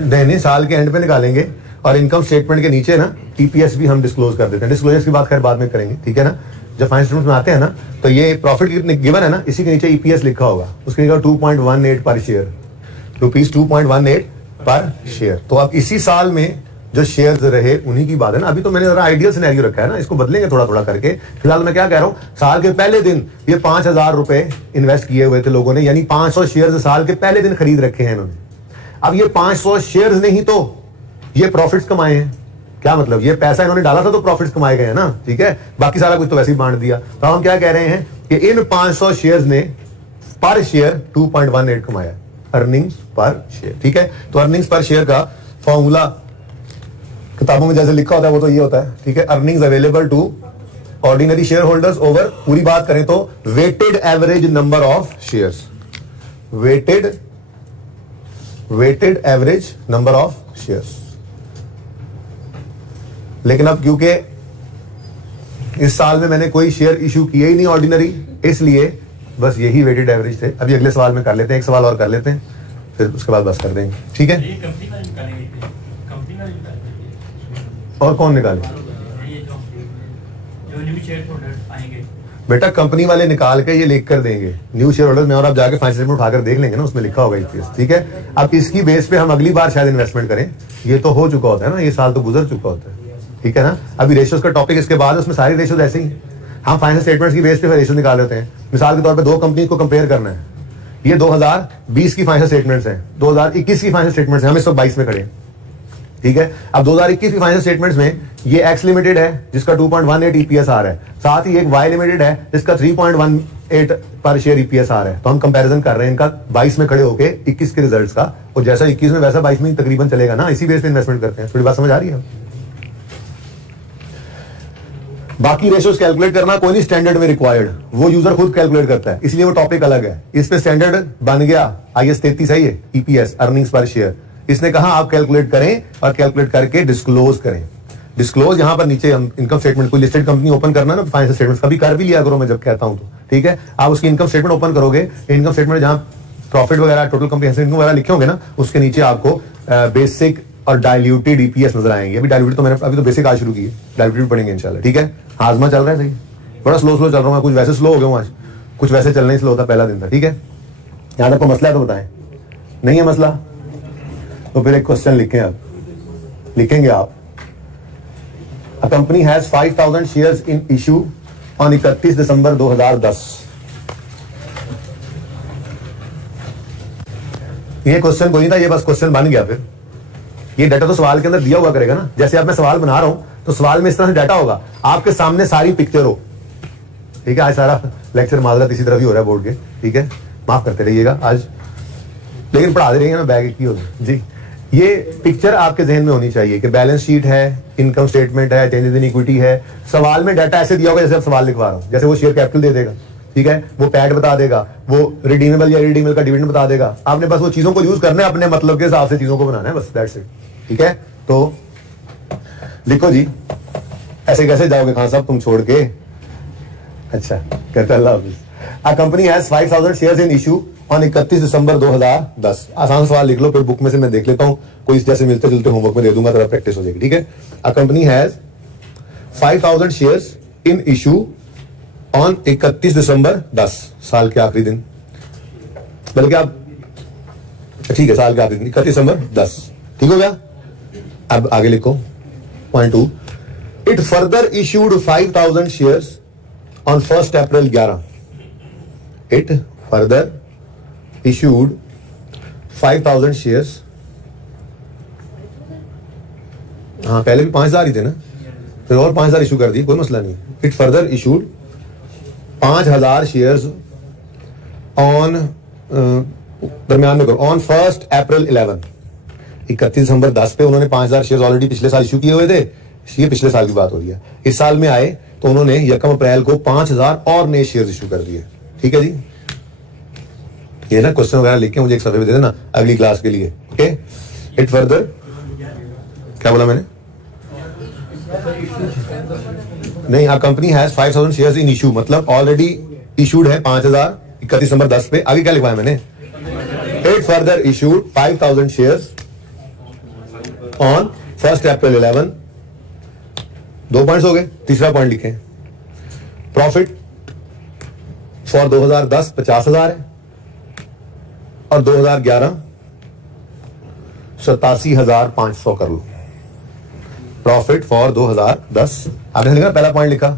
नहीं, साल के एंड पे निकालेंगे। और इनकम स्टेटमेंट के नीचे ना ईपीएस भी हम डिस्क्लोज कर देते हैं। डिस्क्लोजर्स की बात खैर बाद में करेंगे, ठीक है ना। जब फाइनेंस स्टेटमेंट में आते हैं ना, तो ये प्रॉफिट कितने गिवन है ना, इसी के नीचे ईपीएस लिखा होगा, उसके नीचे 2.18 पर शेयर, ₹2.18 पर शेयर। तो अब इसी साल में जो शेयर्स रहे उन्हीं की बात है ना। अभी तो मैंने जरा आइडियल सिनेरियो रखा है ना, इसको बदलेंगे थोड़ा थोड़ा करके। फिलहाल मैं क्या कह रहा हूं, साल के पहले दिन ये 5000 रुपए इन्वेस्ट किए हुए थे लोगों ने, यानी 500 शेयर्स साल के पहले दिन खरीद रखे हैं इन्होंने। अब ये 500 शेयर्स नहीं तो ये प्रॉफिट्स कमाए हैं। क्या मतलब, ये पैसा इन्होंने डाला था तो प्रॉफिट्स कमाए गए हैं ना, ठीक है। बाकी सारा कुछ तो वैसे ही बांट दिया। तो हम क्या कह रहे हैं कि इन 500 शेयर्स ने पर शेयर 2.18 कमाया, अर्निंग्स पर शेयर, ठीक है। तो अर्निंग्स पर शेयर का फॉर्मूला किताबों में जैसे लिखा होता है वो तो ये होता है, ठीक है। Earnings available to ordinary share holders over, पूरी बात करें तो weighted average number of shares, weighted average number of shares. लेकिन अब क्योंकि इस साल में मैंने कोई शेयर इशू किए ही नहीं ऑर्डिनरी, इसलिए बस यही वेटेड एवरेज थे। अभी अगले सवाल में कर लेते हैं, एक सवाल और कर लेते हैं, फिर उसके बाद बस कर देंगे, ठीक है। और कौन निकाले? बेटा कंपनी वाले निकाल के ये लिख कर देंगे, न्यू शेयर होल्डर में, और आप जाके फाइनेंस स्टेटमेंट उठाकर देख लेंगे ना, उसमें लिखा होगा ईपीएस, ठीक है। अब इसकी बेस पे हम अगली बार शायद इन्वेस्टमेंट करें। ये तो हो चुका होता है ना, ये साल तो गुजर चुका होता है, ठीक है ना। अभी रेशियोज का टॉपिक इसके बाद, उसमें सारे रेशियोज ऐसे ही हम फाइनेंस स्टेटमेंट्स की बेस पे रेशियो निकाल लेते हैं। मिसाल के तौर पे दो कंपनी को कंपेयर करना है, ये 2020 की फाइनेंस स्टेटमेंट्स हैं, 2021 की फाइनेंस स्टेटमेंट्स हैं, हम इस वक्त 22 में खड़े हैं, ठीक है। अब 2021 की फाइनेंस स्टेटमेंट्स में ये एक्स लिमिटेड है जिसका 2.18 ईपीएस आ रहा है, साथ ही एक वाई लिमिटेड है जिसका 3.18 पर शेयर ईपीएस आ रहा है। तो हम कंपैरिजन कर रहे हैं इनका 22 में खड़े होके 21 के रिजल्ट्स का, और जैसा 21 में वैसा 22 में तकरीबन चलेगा ना, इसी बेस पे इन्वेस्टमेंट करते हैं। थोड़ी बात समझ आ रही है? बाकी रेशियोज कैलकुलेट करना कोई नहीं स्टैंडर्ड में रिक्वायर्ड, वो यूजर खुद कैलकुलेट करता है, इसलिए वो टॉपिक अलग है। इस पे स्टैंडर्ड बन गया IAS 33 है, ये ईपीएस अर्निंग्स पर शेयर। इसने कहा आप कैलकुलेट करें और कैलकुलेट करके डिस्क्लोज करें। डिस्क्लोज यहां पर नीचे हम इनकम स्टेटमेंट, कोई लिस्टेड कंपनी ओपन करना ना फाइनेंशियल स्टेटमेंट, कभी कर भी लिया करो मैं जब कहता हूं तो, ठीक है। आप उसकी इनकम स्टेटमेंट ओपन करोगे, इनकम स्टेटमेंट जहां प्रॉफिट वगैरह टोटल कम्प्रिहेंसिव इनकम वगैरह लिखे होंगे ना, उसके नीचे आपको बेसिक और डाइल्यूटेड ईपीएस नजर आएंगे। अभी डाइल्यूटेड तो मैंने अभी तो बेसिक आज शुरू की है, डाइल्यूटेड पढ़ेंगे इंशाल्लाह, ठीक है। हाजमा चल रहा है सही, बड़ा स्लो चल रहा हूँ, कुछ वैसे स्लो हो गया हूँ आज, कुछ वैसे चलना ही स्लो होता, पहला दिन था, ठीक है। यहाँ तक को मसला है तो बताएं, नहीं है मसला तो फिर एक क्वेश्चन लिखेंगे आप। A company has 5,000 shares in issue on 31 दिसंबर 2010। ये क्वेश्चन कोई नहीं था, ये बस क्वेश्चन बन गया। फिर ये डाटा तो सवाल के अंदर दिया हुआ करेगा ना, जैसे अब मैं सवाल बना रहा हूं तो सवाल में इस तरह से डाटा होगा, आपके सामने सारी पिक्चर हो, ठीक है। आज सारा लेक्चर माजरत इसी तरह भी हो रहा है बोर्ड के, ठीक है, माफ करते रहिएगा आज, लेकिन पढ़ा दे रही है ना, बैग एक ही होगा जी। ये पिक्चर आपके जहन में होनी चाहिए कि बैलेंस शीट है, इनकम स्टेटमेंट है, चेंजेस इन इक्विटी है। सवाल में डाटा ऐसे दिया होगा जैसे आप सवाल लिखवा रहा हूं, जैसे वो शेयर कैपिटल दे देगा, ठीक है, वो पैड बता देगा, वो रिडीमेबल या रिडीमेबल का डिविडेंड बता देगा। आपने बस वो चीजों को यूज करना है, अपने मतलब के हिसाब से चीजों को बनाना है, बस दैट्स इट, ठीक है। तो लिखो जी, ऐसे कैसे जाओगे खान साहब तुम छोड़ के? अच्छा, कहते अल्लाह हाफिज। A company has 5,000 shares in issue on 31 दिसंबर 2010। आसान सवाल लिख लो, फिर बुक में से मैं देख लेता हूं, कोई जैसे मिलते जुलते होमवर्क में दे दूंगा, थोड़ा प्रैक्टिस हो जाएगी, ठीक है। A company has 5,000 shares in issue on 31 दिसंबर 10, साल के आखिरी दिन, बल्कि आप ठीक है, साल के आखिरी 31 दिसंबर 10, ठीक हो गया। अब आगे लिखो point 2, it further issued 5000 shares on 1 April 11। It further issued 5000 shares, हाँ पहले भी 5000 ही थे ना, फिर और 5000 इशू कर दिए, कोई मसला नहीं। It further issued 5000 shares on, दरमियान में करो, ऑन 1 अप्रैल 11, 31 दिसंबर 10 पे उन्होंने 5000 शेयर्स ऑलरेडी पिछले साल इशू किए हुए थे, ये पिछले साल की बात हो रही है। इस साल में आए तो उन्होंने 1 अप्रैल को 5000 और नए शेयर्स इशू कर दिए, ठीक है जी। ये ना क्वेश्चन वगैरह लिख के मुझे एक सर्वे दे देना अगली क्लास के लिए, ओके। इट फर्दर, क्या बोला मैंने, नहीं, a company has 5000 shares in issue, मतलब ऑलरेडी इशूड है 5000 31 दिसंबर 10 पे। आगे क्या लिखवाया मैंने, it further issued 5000 shares on 1 April 11। 2 points हो गए, तीसरा पॉइंट लिखें, प्रॉफिट फॉर 2010 50,000 है और 2011 87,500 कर लो। प्रॉफिट फॉर 2010, आपने लिखा पहला पॉइंट लिखा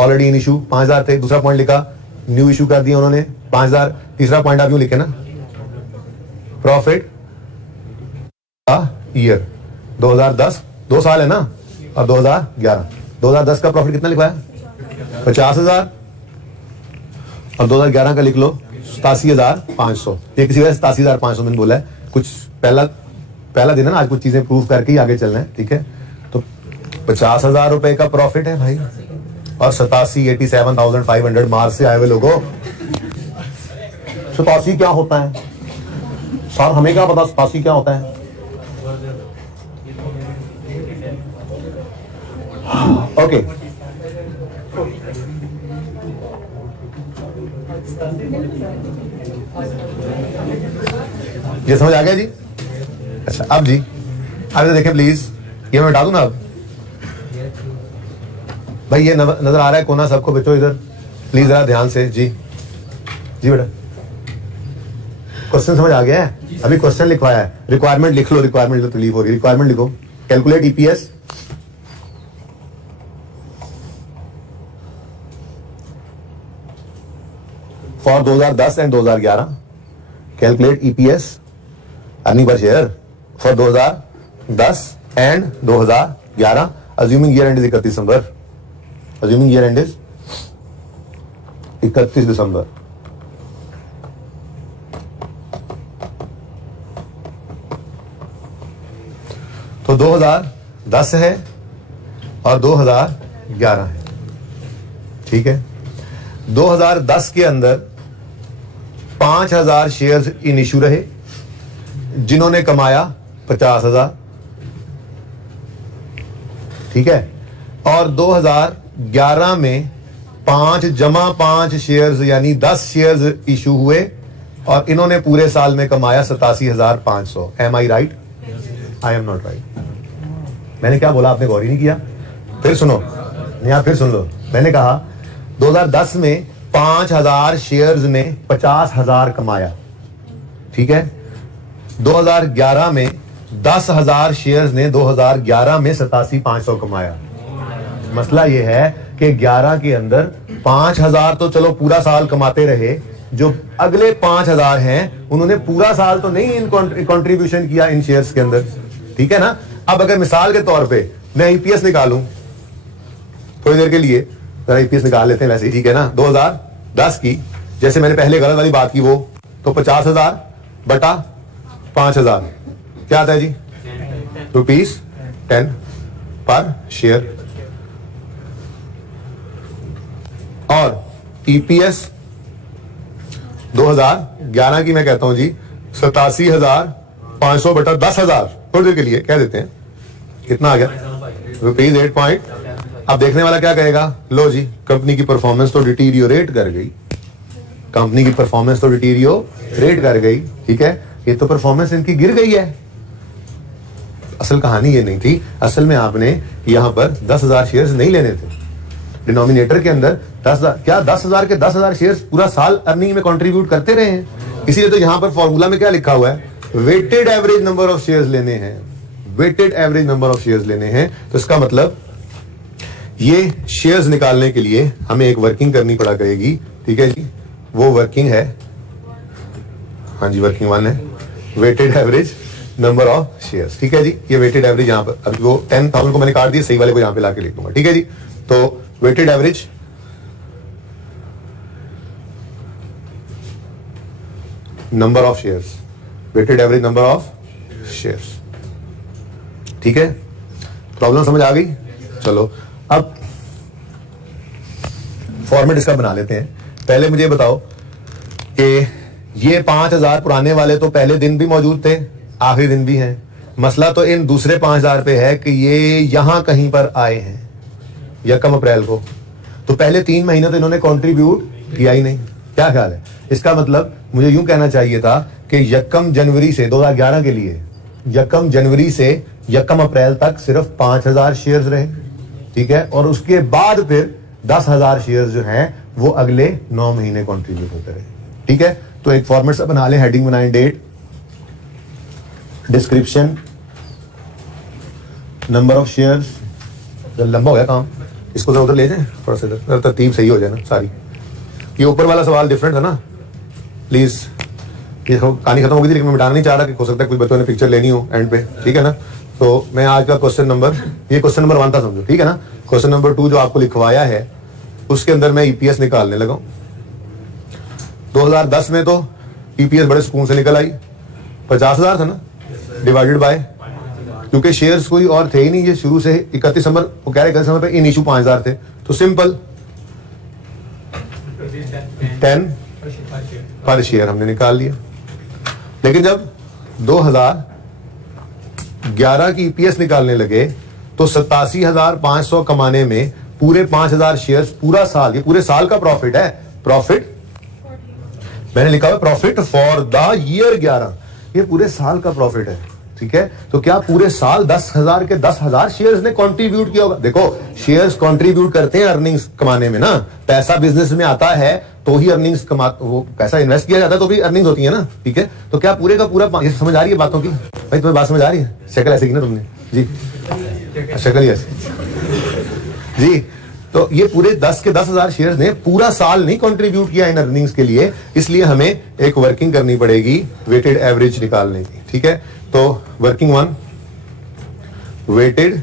ऑलरेडी इन इशू 5000 थे, दूसरा पॉइंट लिखा न्यू इशू कर दिया उन्होंने 5000, तीसरा पॉइंट आप यूं लिखे ना, प्रॉफिट ईयर 2010 2 साल है ना, और 2011, 2010 का प्रॉफिट कितना लिखवाया 50,000 और 2011 का लिख लो 87,500। ये किसी वजह 87,500 मैंने बोला है, कुछ पहला दिन है ना आज, कुछ चीजें प्रूव करके ही आगे चलना है, ठीक है। तो 50,000 रुपए का प्रॉफिट है भाई, और 87,500 मार्च से आए हुए लोगों। 87 क्या होता है सर, हमें क्या पता 87 क्या होता है। ओके, ये समझ आ गया जी। अच्छा अब जी आगे देखें प्लीज, ये मैं बता दूं ना अब भाई, ये नजर आ रहा है कोना सबको, बच्चों इधर प्लीज जरा ध्यान से जी। जी बेटा, क्वेश्चन समझ आ गया है, अभी क्वेश्चन लिखवाया है, रिक्वायरमेंट लिख लो, रिक्वायरमेंट तकलीफ हो रही है, रिक्वायरमेंट लिखो, calculate EPS for 2010 and 2011, calculate EPS earning per share for 2010 and 2011, assuming year and is 31 December, assuming year and is 31 दिसंबर। तो 2010 है और 2011 है, ठीक है। 2010 के अंदर 5,000 शेयर्स इन इशू रहे जिन्होंने कमाया 50,000, ठीक है। और 2011 में 5 जमा 5 शेयर्स यानी 10 शेयर्स इशू हुए और इन्होंने पूरे साल में कमाया 87,500। Am I right? I am not right. मैंने क्या बोला आपने गौर ही नहीं किया। फिर सुनो, यहां फिर सुन लो, मैंने कहा 2010 में 5,000 शेयर्स ने 50,000 कमाया, ठीक है। 2011 में 10,000 शेयर्स ने 2011 में 87,500 कमाया। मसला यह है कि 11 के अंदर 5,000 तो चलो पूरा साल कमाते रहे, जो अगले 5,000 हैं उन्होंने पूरा साल तो नहीं इन कंट्रीब्यूशन किया इन शेयर्स के अंदर, ठीक है ना। अब अगर मिसाल के तौर पे मैं ईपीएस निकालूं थोड़ी देर के लिए, जरा ईपीएस निकाल लेते हैं वैसे ही, ठीक है ना। 2010 की जैसे मैंने पहले गलत वाली बात की वो, तो 50,000 बटा 5,000 क्या आता है जी, ₹10 पर शेयर। और ईपीएस 2011 की मैं कहता हूं जी 87,500 बटा 10,000, थोड़ी देर के लिए कह देते हैं, कितना आ गया ₹8 अब देखने वाला क्या कहेगा, लो जी कंपनी की परफॉर्मेंस तो डिटीरियोरेट कर गई, कंपनी की परफॉर्मेंस तो डिटीरियोरेट कर गई, ठीक है। ये तो परफॉर्मेंस इनकी गिर गई है। असल कहानी ये नहीं थी, असल में आपने यहां पर 10,000 शेयर्स नहीं लेने थे डिनोमिनेटर के अंदर। 10,000 क्या 10,000 के 10,000 शेयर्स पूरा साल अर्निंग में कंट्रीब्यूट करते रहे हैं। इसीलिए तो यहां पर फॉर्मूला में क्या लिखा हुआ है, weighted average number of shares लेने हैं, weighted average number of shares लेने हैं, तो इसका मतलब ये शेयर्स निकालने के लिए हमें एक वर्किंग करनी पड़ा करेगी, ठीक है जी। वो वर्किंग है, हाँ जी वर्किंग 1 है, weighted average number of shares, ठीक है जी। ये वेटेड एवरेज यहां पर, अभी वो 10,000 को मैंने काट दिया, सही वाले को यहां पे लाके लिख दूंगा, ठीक है जी। तो weighted average number of shares, weighted average number of shares, ठीक है। प्रॉब्लम समझ आ गई? चलो अब फॉर्मेट इसका बना लेते हैं। पहले मुझे बताओ कि ये 5,000 पुराने वाले तो पहले दिन भी मौजूद थे, आखिरी दिन भी हैं। मसला तो इन दूसरे 5,000 पे है कि ये यहां कहीं पर आए हैं 1 अप्रैल को, तो पहले 3 महीने तो इन्होंने कंट्रीब्यूट किया ही नहीं। क्या ख्याल है? इसका मतलब मुझे यूं कहना चाहिए था कि 1 जनवरी से 2011 के लिए 1 जनवरी से 1 अप्रैल तक सिर्फ 5,000 शेयर्स रहे, ठीक है, और उसके बाद फिर 10,000 शेयर्स जो हैं वो अगले 9 महीने कंट्रीब्यूट होते रहे, ठीक है। तो एक फॉर्मेट से बना ले, हेडिंग बनाए, date, description, number of shares. लंबा हो गया काम, इसको जरा उधर ले जाए, थोड़ा सा तरतीब सही हो जाए ना सारी। ये ऊपर वाला सवाल डिफरेंट है ना, प्लीज ये कहानी खत्म हो गई थी, लेकिन मैं मिटाना नहीं चाह रहा कि हो सकता है कुछ बच्चों ने पिक्चर लेनी हो एंड पे, ठीक है ना। तो मैं आज का क्वेश्चन नंबर, ये क्वेश्चन नंबर 1 था समझो, ठीक है ना। क्वेश्चन नंबर 2 जो आपको लिखवाया है उसके अंदर मैं ईपीएस निकालने लगा। 2010 में तो ईपीएस बड़े सुकून से निकल आई, 50,000 था ना, डिवाइडेड बाय, क्योंकि शेयर्स कोई और थे ही नहीं, ये शुरू से 31 दिसंबर वो कह रहे 31 दिसंबर पे इन इशू 5,000 थे, तो सिंपल 10 पर शेयर हमने निकाल लिया। लेकिन जब 2011 की ईपीएस निकालने लगे तो 87,500 कमाने में पूरे 5,000 शेयर्स, पूरा साल, ये पूरे साल का प्रॉफिट है, प्रॉफिट मैंने लिखा हुआ प्रॉफिट फॉर द ईयर 11, ये पूरे साल का प्रॉफिट है, ठीक है। तो क्या पूरे साल 10,000 के 10,000 शेयर्स ने कंट्रीब्यूट किया होगा? देखो शेयर्स कंट्रीब्यूट करते हैं अर्निंग्स कमाने में ना, पैसा बिजनेस में आता है तो ही अर्निंग्स कमा, वो पैसा इन्वेस्ट किया जाता है तो भी अर्निंग्स होती है ना, ठीक है। तो क्या पूरे का पूरा, ये समझ आ रही है बातों की? भाई तुम्हें बात समझ आ रही है? शक्ल ऐसे की ना तुमने जी, शक्ल ही ऐसे जी। तो ये पूरे 10 के 10,000 शेयर्स ने पूरा साल नहीं कंट्रीब्यूट किया इन अर्निंग्स के लिए, इसलिए हमें एक वर्किंग करनी पड़ेगी वेटेड एवरेज निकालने की, ठीक है। तो वर्किंग 1, वेटेड,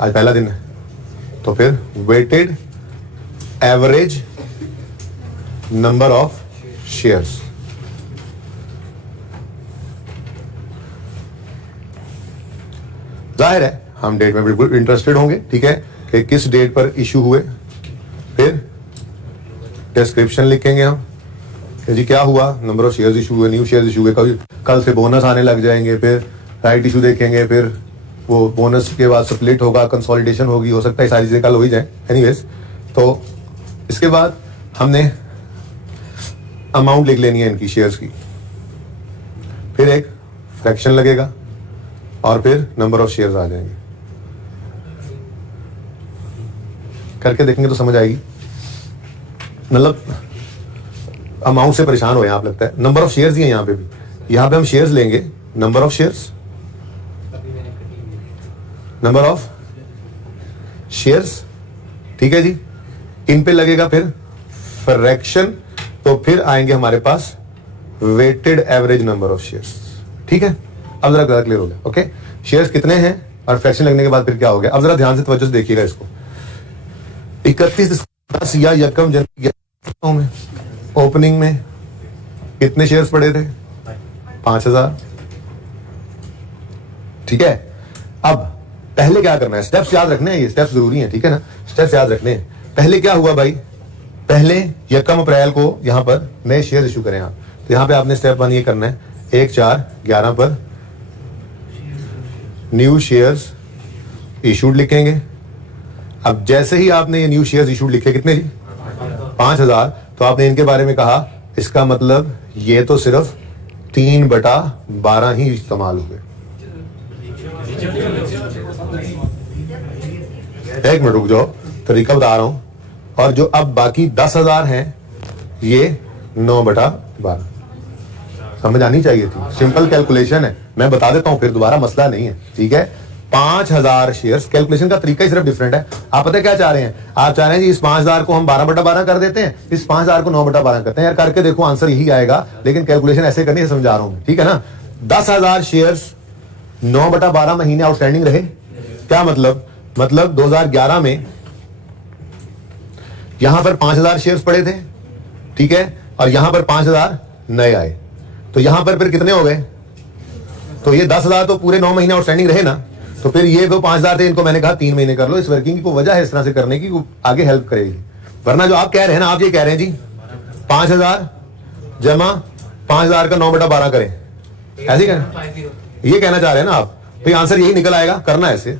आज पहला दिन है तो फिर weighted average number of shares, जाहिर है हम डेट में बिल्कुल इंटरेस्टेड होंगे, ठीक है, कि किस डेट पर इशू हुए। फिर डिस्क्रिप्शन लिखेंगे हम कि जी क्या हुआ, नंबर ऑफ शेयर्स इशू हुए, न्यू शेयर्स इशू हुए, कल से बोनस आने लग जाएंगे, फिर राइट इशू देखेंगे, फिर वो बोनस के बाद स्प्लिट होगा, कंसोलिडेशन होगी, हो सकता है सारी चीजें कल हो ही जाए। एनीवेज, तो इसके बाद हमने अमाउंट लिख लेनी है इनकी शेयर्स की, फिर एक फ्रैक्शन लगेगा और फिर नंबर ऑफ शेयर्स आ जाएंगे। करके देखेंगे तो समझ आएगी। मतलब अमाउंट से परेशान हो आप लगता है, नंबर ऑफ शेयर्स ही है यहाँ पे भी, यहाँ पे हम शेयर्स लेंगे, number of shares, number of shares, ठीक है जी। इन पे लगेगा फिर फ्रैक्शन, तो फिर आएंगे हमारे पास weighted average number of shares, ठीक है। अब जरा क्लियर हो गया, ओके। शेयर्स कितने हैं और फ्रैक्शन लगने के बाद फिर क्या हो गया, अब जरा ध्यान से तवज्जो से देखिएगा इसको। 31 या 1 जनवरी में ओपनिंग में कितने शेयर्स पड़े थे? 5,000, ठीक है। अब पहले क्या करना है, स्टेप्स याद रखने हैं, ये स्टेप्स जरूरी हैं, ठीक है ना, स्टेप्स याद रखने हैं। पहले क्या हुआ भाई, पहले 1 अप्रैल को यहां पर नए शेयर इशू करें आप, तो यहां पे आपने स्टेप 1 ये करना है, 1/4/11 पर न्यू शेयर्स इशूड लिखेंगे। अब जैसे ही आपने ये न्यू शेयर्स इशूड लिखे, कितने जी? 5,000, तो आपने इनके बारे में कहा, इसका मतलब ये तो सिर्फ 3/12 ही इस्तेमाल हुए। एक मिनट रुक जाओ, तरीका बता रहा हूं। और जो अब बाकी 10,000 हैं, ये 9/12, समझ आनी चाहिए थी, सिंपल कैलकुलेशन है, मैं बता देता हूं फिर दोबारा, मसला नहीं है, ठीक है। 5000 शेयर्स, कैलकुलेशन का तरीका ही सिर्फ डिफरेंट है। आप पता है क्या चाह रहे हैं, आप चाह रहे हैं जी इस 5000 को हम 12/12 कर देते हैं, इस 5000 को 9/12 करते हैं। यार करके देखो, आंसर यही आएगा, लेकिन कैलकुलेशन ऐसे करनी है, समझा रहा हूं, ठीक है ना। 10,000 शेयर्स 9/12 महीने आउटस्टैंडिंग रहे, क्या मतलब 2011 में यहां पर 5000 शेयर्स पड़े थे, ठीक है, और यहां पर 5000 नए आए, तो यहां पर फिर कितने हो गए, तो ये 10,000 तो पूरे 9 महीने आउटस्टैंडिंग रहे ना, तो फिर ये वो 5000 थे, इनको मैंने कहा 3 महीने कर लो। इस वर्किंग की कोई वजह है इस तरह से करने की, आगे हेल्प करेगी। वरना जो आप कह रहे हैं ना, आप ये कह रहे हैं जी 5000 जमा 5000 का 9/12 करें, ऐसे ये कहना चाह रहे हैं ना आप, तो आंसर यही निकल आएगा, करना ऐसे,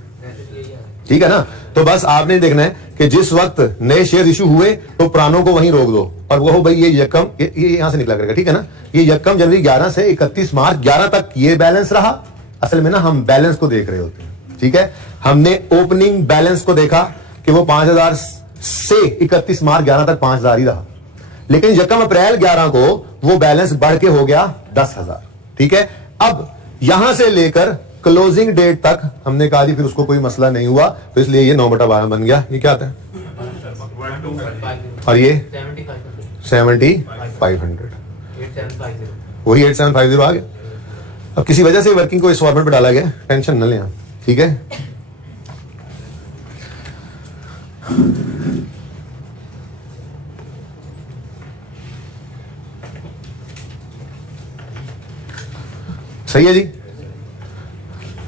ठीक है ना। तो बस आपने देखना है कि जिस वक्त नए शेयर इशू हुए तो पुरानों को वहीं रोक दो, और वो भाई ये यकम, ये यहां से निकला करेगा, ठीक है ना। ये यकम जनवरी 11 से 31 मार्च 11 तक ये बैलेंस रहा। असल में ना हम बैलेंस को देख रहे होते हैं, ठीक है। हमने ओपनिंग बैलेंस को देखा कि वो 5000 से 31 मार्च 11 तक 5000 ही रहा, लेकिन यकम अप्रैल 11 को वो बैलेंस बढ़ के हो गया 10,000, ठीक है। अब यहां से लेकर क्लोजिंग डेट तक हमने कहा जी फिर उसको कोई मसला नहीं हुआ, तो इसलिए ये 9/12 बन गया। ये क्या आता है, और ये 7500, वही 8750 आ गया। अब किसी वजह से वर्किंग को इस फॉर्मेट पे डाला गया, टेंशन न लें आप, ठीक है। सही है जी।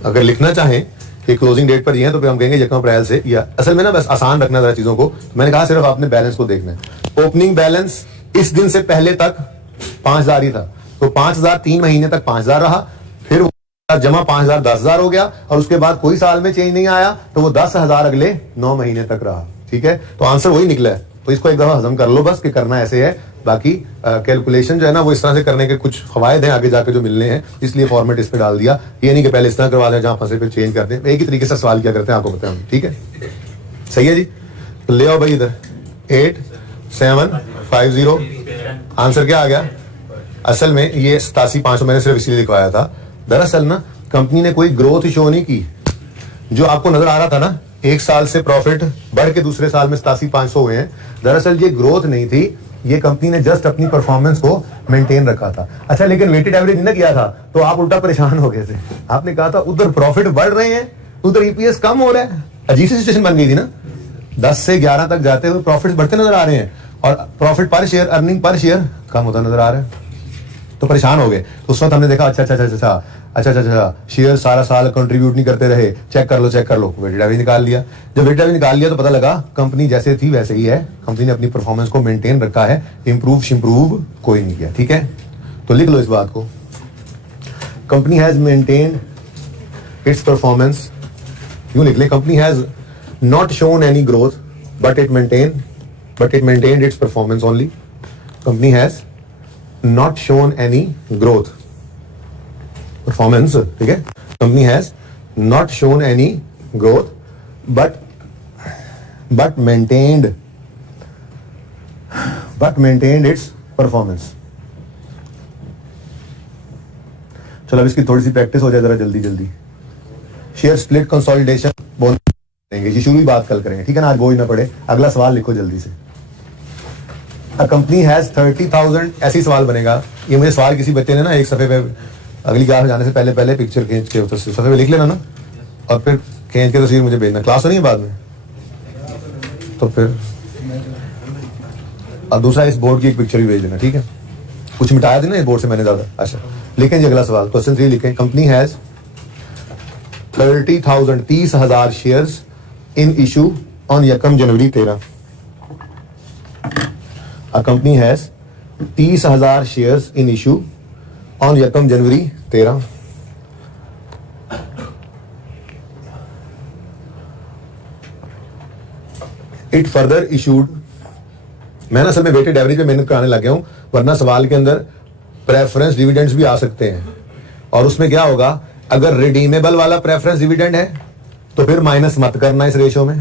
अगर लिखना चाहें कि क्लोजिंग डेट पर ये है तो फिर हम कहेंगे 1 अप्रैल से, या असल में ना बस आसान रखना जरा चीजों को। मैंने कहा सिर्फ आपने बैलेंस को देखना है। ओपनिंग बैलेंस इस दिन से पहले तक 5000 ही था, तो 5000 3 महीने तक 5000 रहा, फिर जमा 5000 10,000 हो गया, और उसके बाद कोई साल में चेंज नहीं आया, तो वो 10,000 अगले 9 महीने तक रहा, ठीक है। तो आंसर वही निकला है, तो इसको एक दफा हजम कर लो बस कि करना ऐसे है। बाकी कैलकुलेशन जो है ना वो इस तरह से करने के कुछ फवायद हैं आगे जाके जो मिलने हैं, इसलिए फॉर्मेट इस पे डाल दिया। ये नहीं कि पहले इस तरह करवा दें, जहां फंसे पे चेंज कर दें, एक ही तरीके से सवाल किया करते हैं, आपको बताएं, ठीक है। सही है जी। तो ले आओ भाई इधर 8750, आंसर क्या आ गया। असल में ये 87,500 मैंने सिर्फ इसलिए लिखवाया था, दरअसल ना कंपनी ने कोई ग्रोथ शो नहीं की। जो आपको नजर आ रहा था ना, एक साल से प्रॉफिट बढ़ के दूसरे साल में 87,500 हुए हैं, दरअसल ये ग्रोथ नहीं थी, ये कंपनी ने जस्ट अपनी परफॉर्मेंस को मेंटेन रखा था। अच्छा, लेकिन वेटेड एवरेज नहीं किया था, तो आप उल्टा परेशान हो गए थे। आपने कहा था उधर प्रॉफिट बढ़ रहे हैं, उधर ईपीएस कम हो रहा है। अजीब सी सिचुएशन बन गई थी ना, 10 से 11 तक जाते हुए प्रॉफिट बढ़ते नजर आ रहे हैं, और प्रॉफिट पर शेयर, अर्निंग पर शेयर कम होता नजर आ रहा है, तो परेशान हो गए। तो उस वक्त हमने देखा अच्छा, शेयर सारा साल कंट्रीब्यूट नहीं करते रहे, चेक कर लो, वेटेड एवरेज निकाल लिया। जब वेटेड एवरेज निकाल लिया तो पता लगा कंपनी जैसे थी वैसे ही है, कंपनी ने अपनी परफॉर्मेंस को मेंटेन रखा है, इंप्रूव कोई नहीं किया, ठीक है। तो लिख लो इस बात को, company has maintained it's performance, यूं लिख ले, company has not shown any growth but it maintained it's performance only. Company has not shown any growth performance, ठीक है। Company has not shown any growth but maintained it's performance. चलो अब इसकी थोड़ी सी प्रैक्टिस हो जाए जरा जल्दी। शेयर स्प्लिट कंसोलिडेशन बोल देंगे जी, शुरू ही बात कल करेंगे, ठीक है ना, आज बोझ ना पड़े। अगला सवाल लिखो जल्दी से। A company has 30,000, ऐसी सवाल बनेगा। ये मुझे सवाल किसी बच्चे ने ना एक सफे पे अगली क्लास में जाने से पहले पिक्चर खींच के तो सफे पे लिख लेना ना, और फिर खींच के तस्वीर मुझे भेजना। क्लास तो नहीं है बाद में, तो फिर और दूसरा इस बोर्ड की एक पिक्चर भी भेज देना, ठीक है। कुछ मिटाया थी ना इस बोर्ड से मैंने ज्यादा। अच्छा लिखें जी, अगला सवाल क्वेश्चन 3 लिखें। Company has 30,000 shares in issue on यकम जनवरी 13। A company has 30,000 shares in issue on यकम जनवरी 13। It further issued, मैं ना असल में वेटेड एवरेज पे मेहनत कराने लग गया हूं, वरना सवाल के अंदर प्रेफरेंस डिविडेंड्स भी आ सकते हैं, और उसमें क्या होगा, अगर रिडीमेबल वाला प्रेफरेंस डिविडेंड है तो फिर माइनस मत करना इस रेशो में,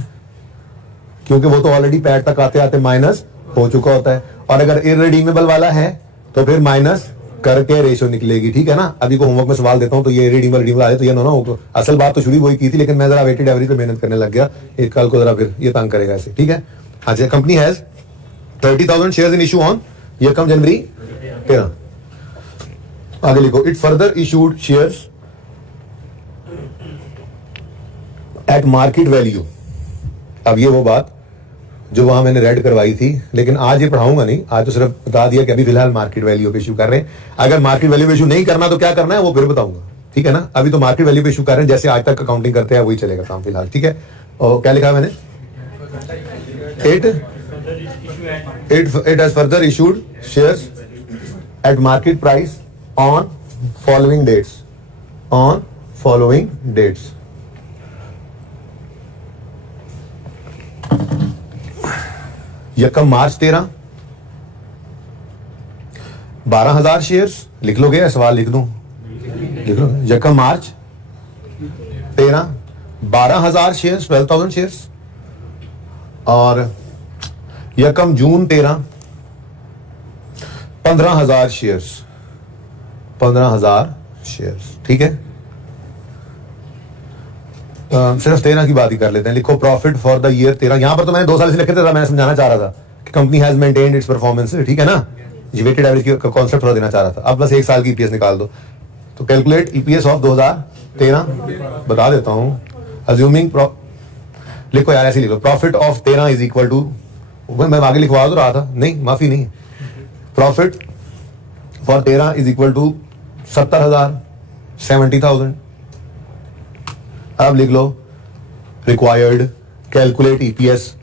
क्योंकि वो तो ऑलरेडी पैड तक आते आते माइनस हो चुका होता है, और अगर इररिडीमेबल वाला है तो फिर माइनस करके रेशियो निकलेगी, ठीक है ना। अभी को होमवर्क में सवाल देता हूं तो ये रिडीमेबल आए तो ये ना असल बात तो शुरू वही की थी, लेकिन मैं जरा वेटेड एवरेज पे मेहनत करने लग गया, एक कल को जरा फिर ये तंग करेगा ऐसे, ठीक है। अच्छा, company has 30,000 shares in issue on ये कम जनवरी 13। आगे लिखो, it further issued shares at market value. अब ये वो बात जो वहां मैंने रेड करवाई थी, लेकिन आज ये पढ़ाऊंगा नहीं, आज तो सिर्फ बता दिया कि अभी फिलहाल मार्केट वैल्यू पे इशू कर रहे हैं। अगर मार्केट वैल्यू पे इशू नहीं करना तो क्या करना है वो फिर बताऊंगा, ठीक है ना। अभी तो मार्केट वैल्यू पे इशू कर रहे हैं, जैसे आज तक अकाउंटिंग करते हैं वही चलेगा काम फिलहाल, ठीक है। और क्या लिखा है मैंने, it has further issued shares at market price on following dates, on following dates. यकम मार्च 13 12,000 शेयर्स, लिख लोगे या सवाल लिख दूं? लिख लो। यकम मार्च 13 12,000 शेयर्स, 12,000 शेयर्स। और यकम जून 13 15,000 शेयर्स, 15,000 शेयर्स, ठीक है। सिर्फ 13 की बात ही कर लेते हैं। लिखो प्रॉफिट फॉर द ईयर 13। यहां पर तो मैंने 2 साल से लिखे थे, मैंने समझाना चाह रहा था कि company has maintained it's performance, ठीक है ना। वेटेड एवरेज का कॉन्सेप्ट थोड़ा देना चाह रहा था। अब बस 1 साल की ईपीएस निकाल दो, तो कैलकुलेट ईपीएस ऑफ 2013 बता देता हूं। अज्यूमिंग लिखो यार, ऐसे लिखो, profit of 13 is equal to, मैं आगे लिखवा तो रहा था, नहीं माफी नहीं, profit for 13 is equal to 70,000, 70,000। अब लिख लो रिक्वायर्ड कैलकुलेट ईपीएस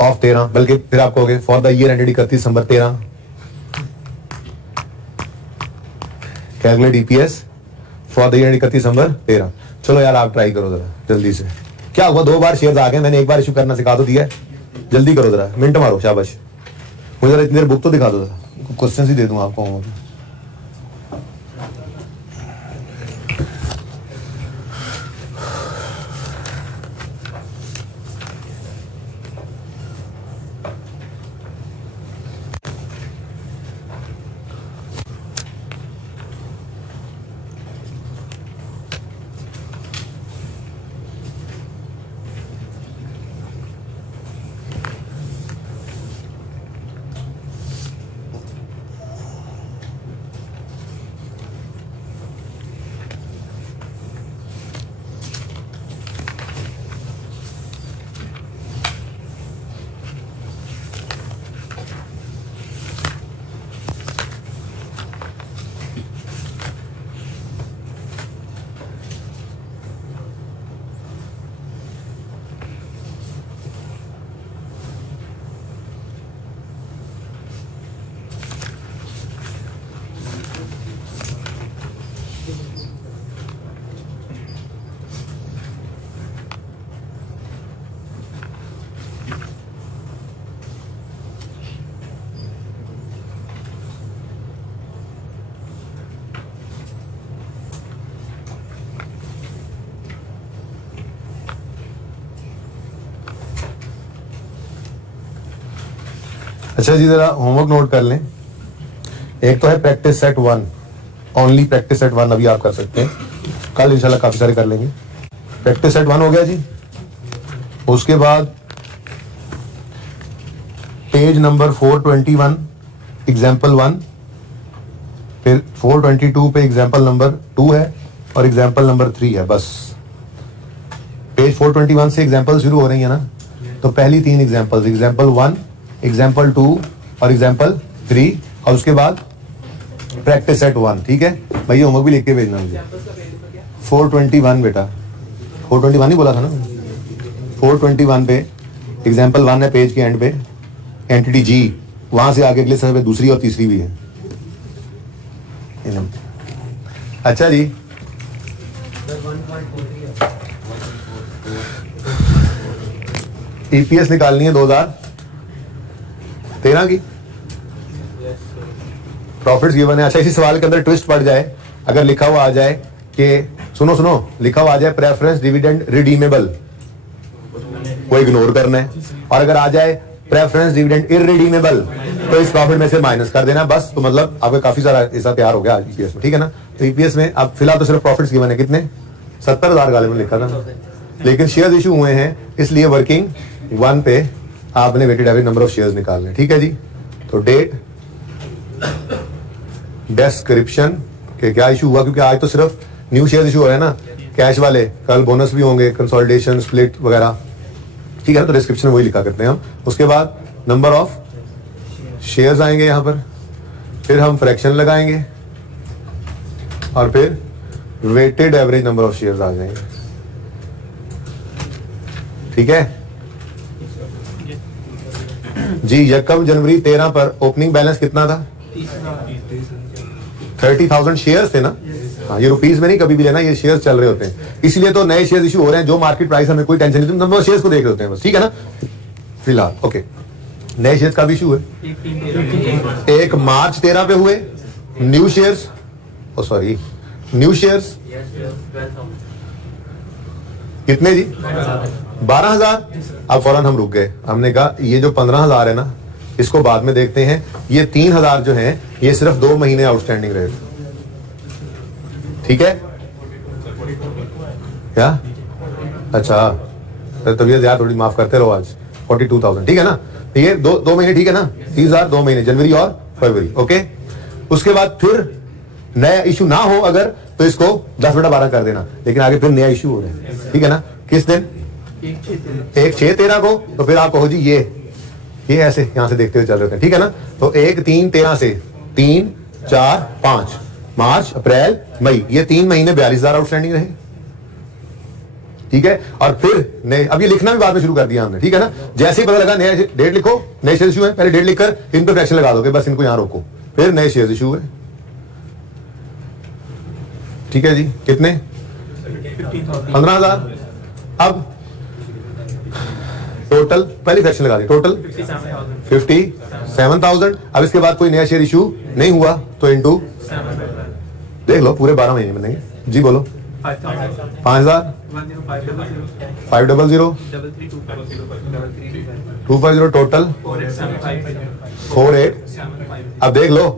ऑफ 13, बल्कि फिर आप कहोगे for the year ended 31 December 13, calculate EPS for the year ended 31 December 13। चलो यार आप ट्राई करो जरा जल्दी से। क्या हुआ, 2 बार शेयर आ गए, मैंने 1 बार इशू करना सिखा तो दिया है, जल्दी करो जरा, मिनट मारो, शाबाश। मुझे जरा इतनी देर बुक तो दिखा दो जरा, क्वेश्चन ही दे दूंगा आपको। अच्छा जी, जरा होमवर्क नोट कर लें। एक तो है practice set 1, only practice set 1 अभी आप कर सकते हैं, कल इंशाल्लाह काफी सारे कर लेंगे। प्रैक्टिस सेट 1 हो गया जी। उसके बाद पेज नंबर 421 एग्जाम्पल 1, फिर 422 पे एग्जाम्पल नंबर 2 है और एग्जाम्पल नंबर 3 है। बस पेज 421 से एग्जाम्पल शुरू हो रही है ना, तो पहली 3 एग्जाम्पल, एग्जाम्पल 1, एग्जाम्पल 2 और एग्जाम्पल 3, और उसके बाद प्रैक्टिस सेट 1, ठीक है भैया। होमवर्क भी लिख के भेजना मुझे। 421 बेटा, 421 ही बोला था ना। 421 पे एग्जाम्पल 1 है, पेज के एंड पे एंटिटी जी, वहां से आगे अगले सफे पे दूसरी और तीसरी भी है। अच्छा जी, ईपीएस निकालनी है 2013 की, प्रॉफिट्स गिवन है। अच्छा, इसी सवाल के अंदर ट्विस्ट पड़ जाए, अगर लिखा हुआ आ जाए कि सुनो सुनो लिखा हुआ आ जाए प्रेफरेंस डिविडेंड रिडीमेबल, वो इग्नोर करना है। और अगर आ जाए प्रेफरेंस डिविडेंड इररिडीमेबल, तो इस प्रॉफिट में से माइनस कर देना बस। तो मतलब आपका काफी सारा हिस्सा तैयार हो गया ईपीएस में, ठीक है ना। तो ईपीएस में अब फिलहाल तो सिर्फ प्रॉफिट्स गिवन है, कितने 70,000 गालिब लिखा था, लेकिन शेयर इशू हुए हैं इसलिए वर्किंग 1 पे आपने weighted average number of shares निकालने, ठीक है जी। तो डेट, डिस्क्रिप्शन के क्या इशू हुआ, क्योंकि आज तो सिर्फ न्यू शेयर इशू हो रहे हैं ना, कैश वाले, कल बोनस भी होंगे, कंसोलिडेशन, स्प्लिट वगैरह, ठीक है। तो डिस्क्रिप्शन में वही लिखा करते हैं हम। उसके बाद नंबर ऑफ शेयर्स आएंगे यहां पर, फिर हम फ्रैक्शन लगाएंगे और फिर weighted average number of shares आ जाएंगे, ठीक है जी। यकम जनवरी 13 पर ओपनिंग बैलेंस कितना था, 30,000 शेयर्स थे ना। हाँ, ये रुपीस में नहीं कभी भी लेना, ये शेयर्स चल रहे होते हैं, इसलिए तो नए शेयर्स इशू हो रहे हैं। जो मार्केट प्राइस हमें कोई टेंशन नहीं, नंबर ऑफ शेयर्स को देख रहे होते हैं बस, ठीक है ना। फिलहाल ओके, नए शेयर्स का भी इशू है। 1 मार्च 13 पे हुए new shares, sorry new shares कितने जी, 12,000। अब फौरन हम रुक गए, हमने कहा ये जो 15,000 है ना, इसको बाद में देखते हैं। ये 3,000 जो है ये सिर्फ 2 महीने आउटस्टैंडिंग रहे, ठीक है क्या। अच्छा तबीयत यार थोड़ी माफ करते रहो, आज 42,000, ठीक है ना। तो ये दो महीने, ठीक है ना, 30,000 2 महीने, जनवरी और फरवरी, ओके। उसके बाद फिर नया इशू ना हो अगर, तो इसको 10/12 कर देना, लेकिन आगे फिर नया इशू हो रहा है, ठीक है ना। किस दिन, 1/6/13 को। तो फिर आप कहो जी ये ऐसे यहां से देखते हुए चल रहे हैं, ठीक है ना। तो 1/3/13 से 3, 4, 5 मार्च, अप्रैल, मई, ये 3 महीने 42,000 आउटस्टैंडिंग रहे, ठीक है। और फिर नए, अब ये लिखना भी बाद में शुरू कर दिया हमने, ठीक है ना। जैसे ही पता लगा नया डेट लिखो, नए शेयर इशू है, पहले डेट लिखकर इन पे फ्रैक्शन लगा दोगे, बस इनको यहां रोको, फिर नए शेयर इशू है, ठीक है जी। कितने, 15,000। अब टोटल पहले फ्रैक्शन लगा दी, टोटल 57,000। अब इसके बाद कोई नया शेयर इशू नहीं हुआ तो इनटू देख लो, पूरे 12 महीने बनेंगे जी। बोलो 5,000, 500, 250, टोटल 48। अब देख लो,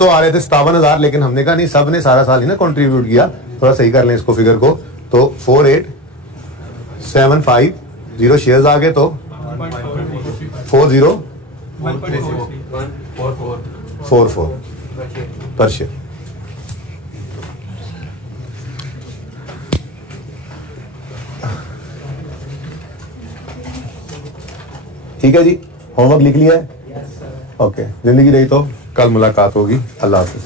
तो आ रहे थे 57,000, लेकिन हमने कहा नहीं, सब ने सारा साल ही ना कंट्रीब्यूट किया, थोड़ा सही कर लें इसको फिगर को। तो 48,750 शेयर्स आ गए, तो 40,144 पर शेयर, ठीक है जी। होमवर्क लिख लिया है, ओके। जिंदगी रही तो कल मुलाकात होगी, अल्लाह हाफिज।